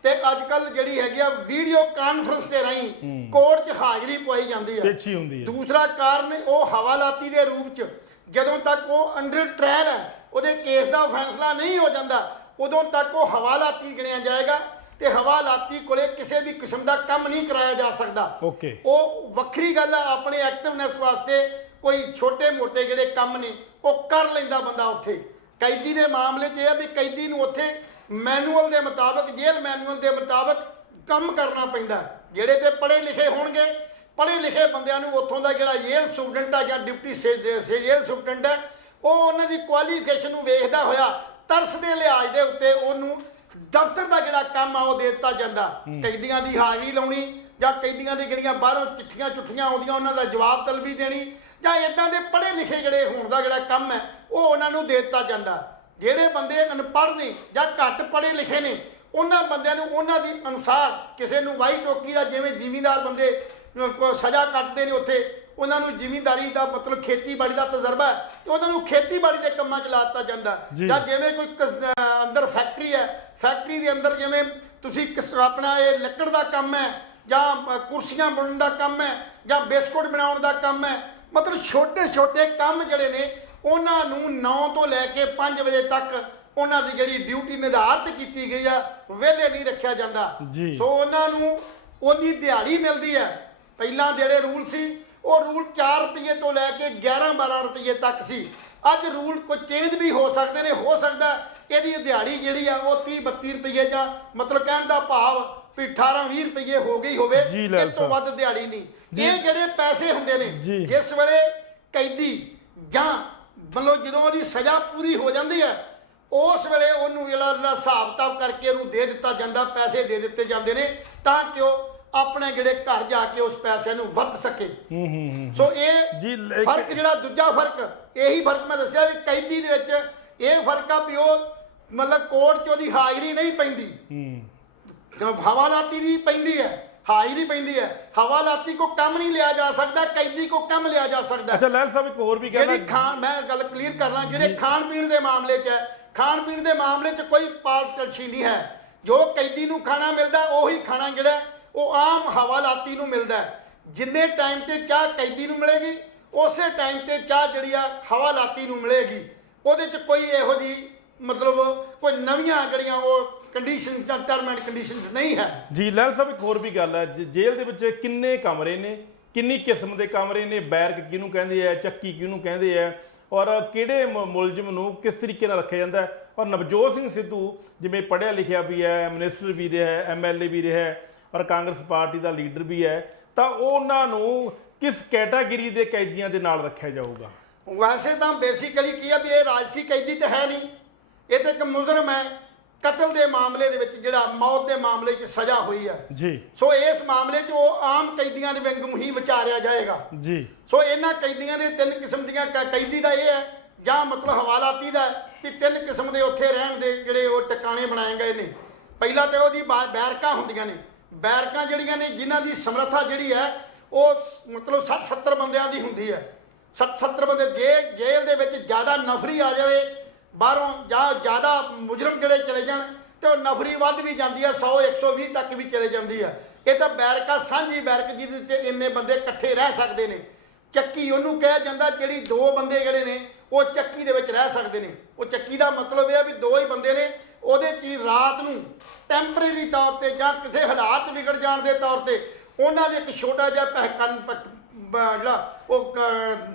ਤੇ ਅੱਜ ਕੱਲ ਜਿਹੜੀ ਹੈਗੀ ਆ ਵੀਡੀਓ ਕਾਨਫਰੰਸ ਦੇ ਰਾਹੀਂ ਕੋਰਟ 'ਚ ਹਾਜ਼ਰੀ ਪਵਾਈ ਜਾਂਦੀ ਹੈ। ਪੇਸ਼ੀ ਹੁੰਦੀ ਹੈ। ਦੂਸਰਾ ਕਾਰਨ ਉਹ ਹਵਾਲਾਤੀ ਦੇ ਰੂਪ 'ਚ ਜਦੋਂ ਤੱਕ ਉਹ ਅੰਡਰ ਟ੍ਰਾਇਲ ਹੈ, ਉਹਦੇ ਕੇਸ ਦਾ ਫੈਸਲਾ ਨਹੀਂ ਹੋ ਜਾਂਦਾ, ਉਦੋਂ ਤੱਕ ਉਹ ਹਵਾਲਾਤੀ ਗਿਣਿਆ ਜਾਏਗਾ ਤੇ ਹਵਾਲਾਤੀ ਕੋਲੇ ਕਿਸੇ ਵੀ ਕਿਸਮ ਦਾ ਕੰਮ ਨਹੀਂ ਕਰਾਇਆ ਜਾ ਸਕਦਾ। ਓਕੇ, ਉਹ ਵੱਖਰੀ ਗੱਲ ਆ, ਆਪਣੇ ਐਕਟਿਵਨੈਸ ਵਾਸਤੇ ਕੋਈ ਛੋਟੇ ਮੋਟੇ ਜਿਹੜੇ ਕੰਮ ਨੇ ਉਹ ਕਰ ਲੈਂਦਾ ਬੰਦਾ ਉੱਥੇ। ਕੈਦੀ ਦੇ ਮਾਮਲੇ 'ਚ ਇਹ ਆ ਵੀ ਕੈਦੀ ਨੂੰ ਉੱਥੇ ਮੈਨੂਅਲ ਦੇ ਮੁਤਾਬਕ, ਜੇਲ੍ਹ ਮੈਨੂਅਲ ਦੇ ਮੁਤਾਬਕ ਕੰਮ ਕਰਨਾ ਪੈਂਦਾ। ਜਿਹੜੇ ਤੇ ਪੜ੍ਹੇ ਲਿਖੇ ਹੋਣਗੇ, ਪੜ੍ਹੇ ਲਿਖੇ ਬੰਦਿਆਂ ਨੂੰ ਉੱਥੋਂ ਦਾ ਜਿਹੜਾ ਜੇਲ੍ਹ ਸੁਪਰਡੈਂਟ ਆ ਜਾਂ ਡਿਪਟੀ ਜੇਲ੍ਹ ਸੁਪਰਡੈਂਟ ਹੈ, ਉਹ ਉਹਨਾਂ ਦੀ ਕੁਆਲੀਫਿਕੇਸ਼ਨ ਨੂੰ ਵੇਖਦਾ ਹੋਇਆ ਤਰਸ ਦੇ ਲਿਹਾਜ਼ ਦੇ ਉੱਤੇ ਉਹਨੂੰ ਦਫ਼ਤਰ ਦਾ ਜਿਹੜਾ ਕੰਮ ਆ ਉਹ ਦੇ ਦਿੱਤਾ ਜਾਂਦਾ। ਕੈਦੀਆਂ ਦੀ ਹਾਜ਼ਰੀ ਲਾਉਣੀ ਜਾਂ ਕੈਦੀਆਂ ਦੀ ਜਿਹੜੀਆਂ ਬਾਹਰੋਂ ਚਿੱਠੀਆਂ ਆਉਂਦੀਆਂ ਉਹਨਾਂ ਦਾ ਜਵਾਬ ਤਲਬੀ ਦੇਣੀ ਜਾਂ ਇਦਾਂ ਦੇ ਪੜ੍ਹੇ ਲਿਖੇ ਜਿਹੜੇ ਹੋਣ ਦਾ ਜਿਹੜਾ ਕੰਮ ਹੈ ਉਹ ਉਹਨਾਂ ਨੂੰ ਦੇ ਦਿੱਤਾ ਜਾਂਦਾ। ਜਿਹੜੇ ਬੰਦੇ ਅਨਪੜ੍ਹ ਨੇ ਜਾਂ ਘੱਟ ਪੜ੍ਹੇ ਲਿਖੇ ਨੇ, ਉਹਨਾਂ ਬੰਦਿਆਂ ਨੂੰ ਉਹਨਾਂ ਦੀ ਅਨੁਸਾਰ ਕਿਸੇ ਨੂੰ ਵਾਈ ਟੋਕੀ ਦਾ, ਜਿਵੇਂ ਜ਼ਿਮੀਂਦਾਰ ਬੰਦੇ ਸਜ਼ਾ ਕੱਟਦੇ ਨੇ ਉੱਥੇ, ਉਹਨਾਂ ਨੂੰ ਜ਼ਿਮੀਂਦਾਰੀ ਦਾ ਮਤਲਬ ਖੇਤੀਬਾੜੀ ਦਾ ਤਜਰਬਾ ਹੈ ਤੇ ਉਹਨਾਂ ਨੂੰ ਖੇਤੀਬਾੜੀ ਦੇ ਕੰਮਾਂ 'ਚ ਲਾ ਦਿੱਤਾ ਜਾਂਦਾ। ਜਾਂ ਜਿਵੇਂ ਕੋਈ ਅੰਦਰ ਫੈਕਟਰੀ ਹੈ, ਫੈਕਟਰੀ ਦੇ ਅੰਦਰ ਜਿਵੇਂ ਤੁਸੀਂ ਆਪਣਾ ਇਹ ਲੱਕੜ ਦਾ ਕੰਮ ਹੈ ਜਾਂ ਕੁਰਸੀਆਂ ਬਣਾਉਣ ਦਾ ਕੰਮ ਹੈ ਜਾਂ ਬਿਸਕੁਟ ਬਣਾਉਣ ਦਾ ਕੰਮ ਹੈ, ਮਤਲਬ ਛੋਟੇ ਛੋਟੇ ਕੰਮ ਜਿਹੜੇ ਨੇ ਉਹਨਾਂ ਨੂੰ 9 ਤੋਂ ਲੈ ਕੇ 5 ਵਜੇ ਤੱਕ ਉਹਨਾਂ ਦੀ ਜਿਹੜੀ ਡਿਊਟੀ ਨਿਰਧਾਰਤ ਕੀਤੀ ਗਈ ਆ, ਵਿਹਲੇ ਨਹੀਂ ਰੱਖਿਆ ਜਾਂਦਾ। ਸੋ ਉਹਨਾਂ ਨੂੰ ਉਹਦੀ ਦਿਹਾੜੀ ਮਿਲਦੀ ਹੈ। ਪਹਿਲਾਂ ਜਿਹੜੇ ਰੂਲ ਸੀ ਉਹ ਰੂਲ 4 ਰੁਪਏ ਤੋਂ ਲੈ ਕੇ 11-12 ਰੁਪਏ ਤੱਕ ਸੀ। ਅੱਜ ਰੂਲ ਕੋਈ ਚੇਂਜ ਵੀ ਹੋ ਸਕਦੇ ਨੇ, ਹੋ ਸਕਦਾ ਇਹਦੀ ਦਿਹਾੜੀ ਜਿਹੜੀ ਆ ਉਹ 30-32 ਰੁਪਏ ਜਾਂ ਮਤਲਬ ਕਹਿਣ ਦਾ ਭਾਵ ਵੀ 18-20 ਰੁਪਏ ਹੋ ਗਈ ਹੋਵੇ, ਇਸ ਤੋਂ ਵੱਧ ਦਿਹਾੜੀ ਨਹੀਂ। ਇਹ ਜਿਹੜੇ ਪੈਸੇ ਹੁੰਦੇ ਨੇ, ਜਿਸ ਵੇਲੇ ਕੈਦੀ ਜਾਂ ਮਤਲਬ ਜਦੋਂ ਉਹਦੀ ਸਜ਼ਾ ਪੂਰੀ ਹੋ ਜਾਂਦੀ ਹੈ ਉਸ ਵੇਲੇ ਉਹਨੂੰ ਜਿਹੜਾ ਹਿਸਾਬ ਕਿਤਾਬ ਕਰਕੇ ਉਹਨੂੰ ਦੇ ਦਿੱਤਾ ਜਾਂਦਾ, ਪੈਸੇ ਦੇ ਦਿੱਤੇ ਜਾਂਦੇ ਨੇ ਤਾਂ ਕਿ ਉਹ ਆਪਣੇ ਜਿਹੜੇ ਘਰ ਜਾ ਕੇ ਉਸ ਪੈਸੇ ਨੂੰ ਵਰਤ ਸਕੇ। ਸੋ ਇਹ ਫਰਕ ਜਿਹੜਾ ਦੂਜਾ ਫਰਕ, ਇਹੀ ਫਰਕ ਮੈਂ ਦੱਸਿਆ ਵੀ ਕੈਦੀ ਦੇ ਵਿੱਚ ਇਹ ਫਰਕ ਆ ਵੀ ਉਹ ਮਤਲਬ ਕੋਰਟ 'ਚ ਉਹਦੀ ਹਾਜ਼ਰੀ ਨਹੀਂ ਪੈਂਦੀ, ਹਵਾਲਾਤੀ ਦੀ ਪੈਂਦੀ ਹੈ, ਹਾਜ਼ਰੀ ਪੈਂਦੀ ਹੈ। ਹਵਾਲਾਤੀ ਕੋ ਕੰਮ ਨਹੀਂ ਲਿਆ ਜਾ ਸਕਦਾ, ਕੈਦੀ ਕੋ ਕੰਮ ਲਿਆ ਜਾ ਸਕਦਾ। ਅੱਛਾ ਲਹਿਲ ਸਾਹਿਬ, ਇੱਕ ਹੋਰ ਵੀ ਕਹਿਣਾ, ਜਿਹੜੀ ਮੈਂ ਗੱਲ ਕਲੀਅਰ ਕਰਨਾ, ਜਿਹੜੇ ਖਾਣ ਪੀਣ ਦੇ ਮਾਮਲੇ 'ਚ ਹੈ, ਖਾਣ ਪੀਣ ਦੇ ਮਾਮਲੇ 'ਚ ਕੋਈ ਪਾਰਟਨਰਸ਼ਿਪ ਨਹੀਂ ਹੈ। ਜੋ ਕੈਦੀ ਨੂੰ ਖਾਣਾ ਮਿਲਦਾ ਉਹੀ ਖਾਣਾ ਜਿਹੜਾ ਉਹ ਆਮ ਹਵਾਲਾਤੀ ਨੂੰ ਮਿਲਦਾ। ਜਿੰਨੇ ਟਾਈਮ ਤੇ ਚਾਹ ਕੈਦੀ ਨੂੰ ਮਿਲੇਗੀ ਉਸੇ ਟਾਈਮ ਤੇ ਚਾਹ ਜਿਹੜੀ ਆ ਹਵਾਲਾਤੀ ਨੂੰ ਮਿਲੇਗੀ। ਉਹਦੇ 'ਚ ਕੋਈ ਇਹੋ ਜਿਹੀ ਮਤਲਬ ਕੋਈ ਨਵੀਆਂ ਜਿਹੜੀਆਂ ਉਹ ਕੰਡੀਸ਼ਨਸ ਜਾਂ ਟਰਮ ਐਂਡ ਕੰਡੀਸ਼ਨਸ ਨਹੀਂ ਹੈ। ਜੀ ਲਹਿਲ ਸਾਹਿਬ, ਇੱਕ ਹੋਰ ਵੀ ਗੱਲ ਹੈ, ਜੇਲ੍ਹ ਦੇ ਵਿੱਚ ਕਿੰਨੇ ਕਮਰੇ ਨੇ, ਕਿੰਨੀ ਕਿਸਮ ਦੇ ਕਮਰੇ ਨੇ, ਬੈਰਕ ਕਿਹਨੂੰ ਕਹਿੰਦੇ ਆ, ਚੱਕੀ ਕਿਹਨੂੰ ਕਹਿੰਦੇ ਆ, ਔਰ ਕਿਹੜੇ ਮੁਲਜ਼ਮ ਨੂੰ ਕਿਸ ਤਰੀਕੇ ਨਾਲ ਰੱਖਿਆ ਜਾਂਦਾ ਹੈ। ਔਰ ਨਵਜੋਤ ਸਿੰਘ ਸਿੱਧੂ ਜਿਵੇਂ ਪੜ੍ਹਿਆ ਲਿਖਿਆ ਵੀ ਹੈ, ਮਿਨਿਸਟਰ ਵੀ ਰਿਹਾ ਹੈ, MLA ਵੀ ਰਿਹਾ ਹੈ ਔਰ ਕਾਂਗਰਸ ਪਾਰਟੀ ਦਾ ਲੀਡਰ ਵੀ ਹੈ, ਤਾਂ ਉਹਨਾਂ ਨੂੰ ਕਿਸ ਕੈਟਾਗਰੀ ਦੇ ਕੈਦੀਆਂ ਦੇ ਨਾਲ ਰੱਖਿਆ ਜਾਊਗਾ? ਵੈਸੇ ਤਾਂ ਬੇਸਿਕਲੀ ਕੀ ਆ ਵੀ ਇਹ ਰਾਜਸੀ ਕੈਦੀ ਤਾਂ ਹੈ ਨਹੀਂ, ਇਹ ਤਾਂ ਇੱਕ ਮੁਜਰਮ ਹੈ। ਕਤਲ ਦੇ ਮਾਮਲੇ ਦੇ ਵਿੱਚ ਜਿਹੜਾ ਮੌਤ ਦੇ ਮਾਮਲੇ 'ਚ ਸਜ਼ਾ ਹੋਈ ਹੈ ਜੀ, ਸੋ ਇਸ ਮਾਮਲੇ 'ਚ ਉਹ ਆਮ ਕੈਦੀਆਂ ਦੇ ਵਾਂਗੂ ਹੀ ਵਿਚਾਰਿਆ ਜਾਏਗਾ ਜੀ। ਸੋ ਇਹਨਾਂ ਕੈਦੀਆਂ ਦੇ 3 ਕਿਸਮ ਦੀਆਂ ਕੈਦੀ ਦਾ ਇਹ ਹੈ ਜਾਂ ਮਤਲਬ ਹਵਾਲਾਤੀ ਦਾ ਵੀ 3 ਕਿਸਮ ਦੇ ਉੱਥੇ ਰਹਿਣ ਦੇ ਜਿਹੜੇ ਉਹ ਟਿਕਾਣੇ ਬਣਾਏ ਗਏ ਨੇ। ਪਹਿਲਾਂ ਤੇ ਉਹਦੀ ਬੈਰਕਾਂ ਹੁੰਦੀਆਂ ਨੇ, ਬੈਰਕਾਂ ਜਿਹੜੀਆਂ ਨੇ ਜਿਨ੍ਹਾਂ ਦੀ ਸਮਰੱਥਾ ਜਿਹੜੀ ਹੈ ਉਹ ਮਤਲਬ 60-70 ਬੰਦਿਆਂ ਦੀ ਹੁੰਦੀ ਹੈ। 60-70 ਬੰਦੇ। ਜੇਲ੍ਹ ਦੇ ਵਿੱਚ ਜ਼ਿਆਦਾ ਨਫਰੀ ਆ ਜਾਵੇ ਬਾਹਰੋਂ ਜਾਂ ਜ਼ਿਆਦਾ ਮੁਜਰਮ ਜਿਹੜੇ ਚਲੇ ਜਾਣ ਤੇ ਉਹ ਨਫਰੀ ਵੱਧ ਵੀ ਜਾਂਦੀ ਹੈ, 100-120 ਤੱਕ ਵੀ ਚਲੇ ਜਾਂਦੀ ਹੈ। ਇਹ ਤਾਂ ਬੈਰਕਾ ਸਾਂਝੀ ਬੈਰਕ ਜਿਹਦੇ 'ਚ ਇੰਨੇ ਬੰਦੇ ਇਕੱਠੇ ਰਹਿ ਸਕਦੇ ਨੇ। ਚੱਕੀ ਉਹਨੂੰ ਕਿਹਾ ਜਾਂਦਾ, ਜਿਹੜੀ 2 ਬੰਦੇ ਜਿਹੜੇ ਨੇ ਉਹ ਚੱਕੀ ਦੇ ਵਿੱਚ ਰਹਿ ਸਕਦੇ ਨੇ। ਉਹ ਚੱਕੀ ਦਾ ਮਤਲਬ ਇਹ ਆ ਵੀ 2 ਹੀ ਬੰਦੇ ਨੇ, ਉਹਦੇ 'ਚ ਹੀ ਰਾਤ ਨੂੰ ਟੈਂਪਰੇਰੀ ਤੌਰ ਤੇ ਜਾਂ ਕਿਸੇ ਹਾਲਾਤ ਵਿਗੜ ਜਾਣ ਦੇ ਤੌਰ ਤੇ ਉਹਨਾਂ ਲਈ ਇੱਕ ਛੋਟਾ ਜਿਹਾ ਜਿਹੜਾ ਉਹ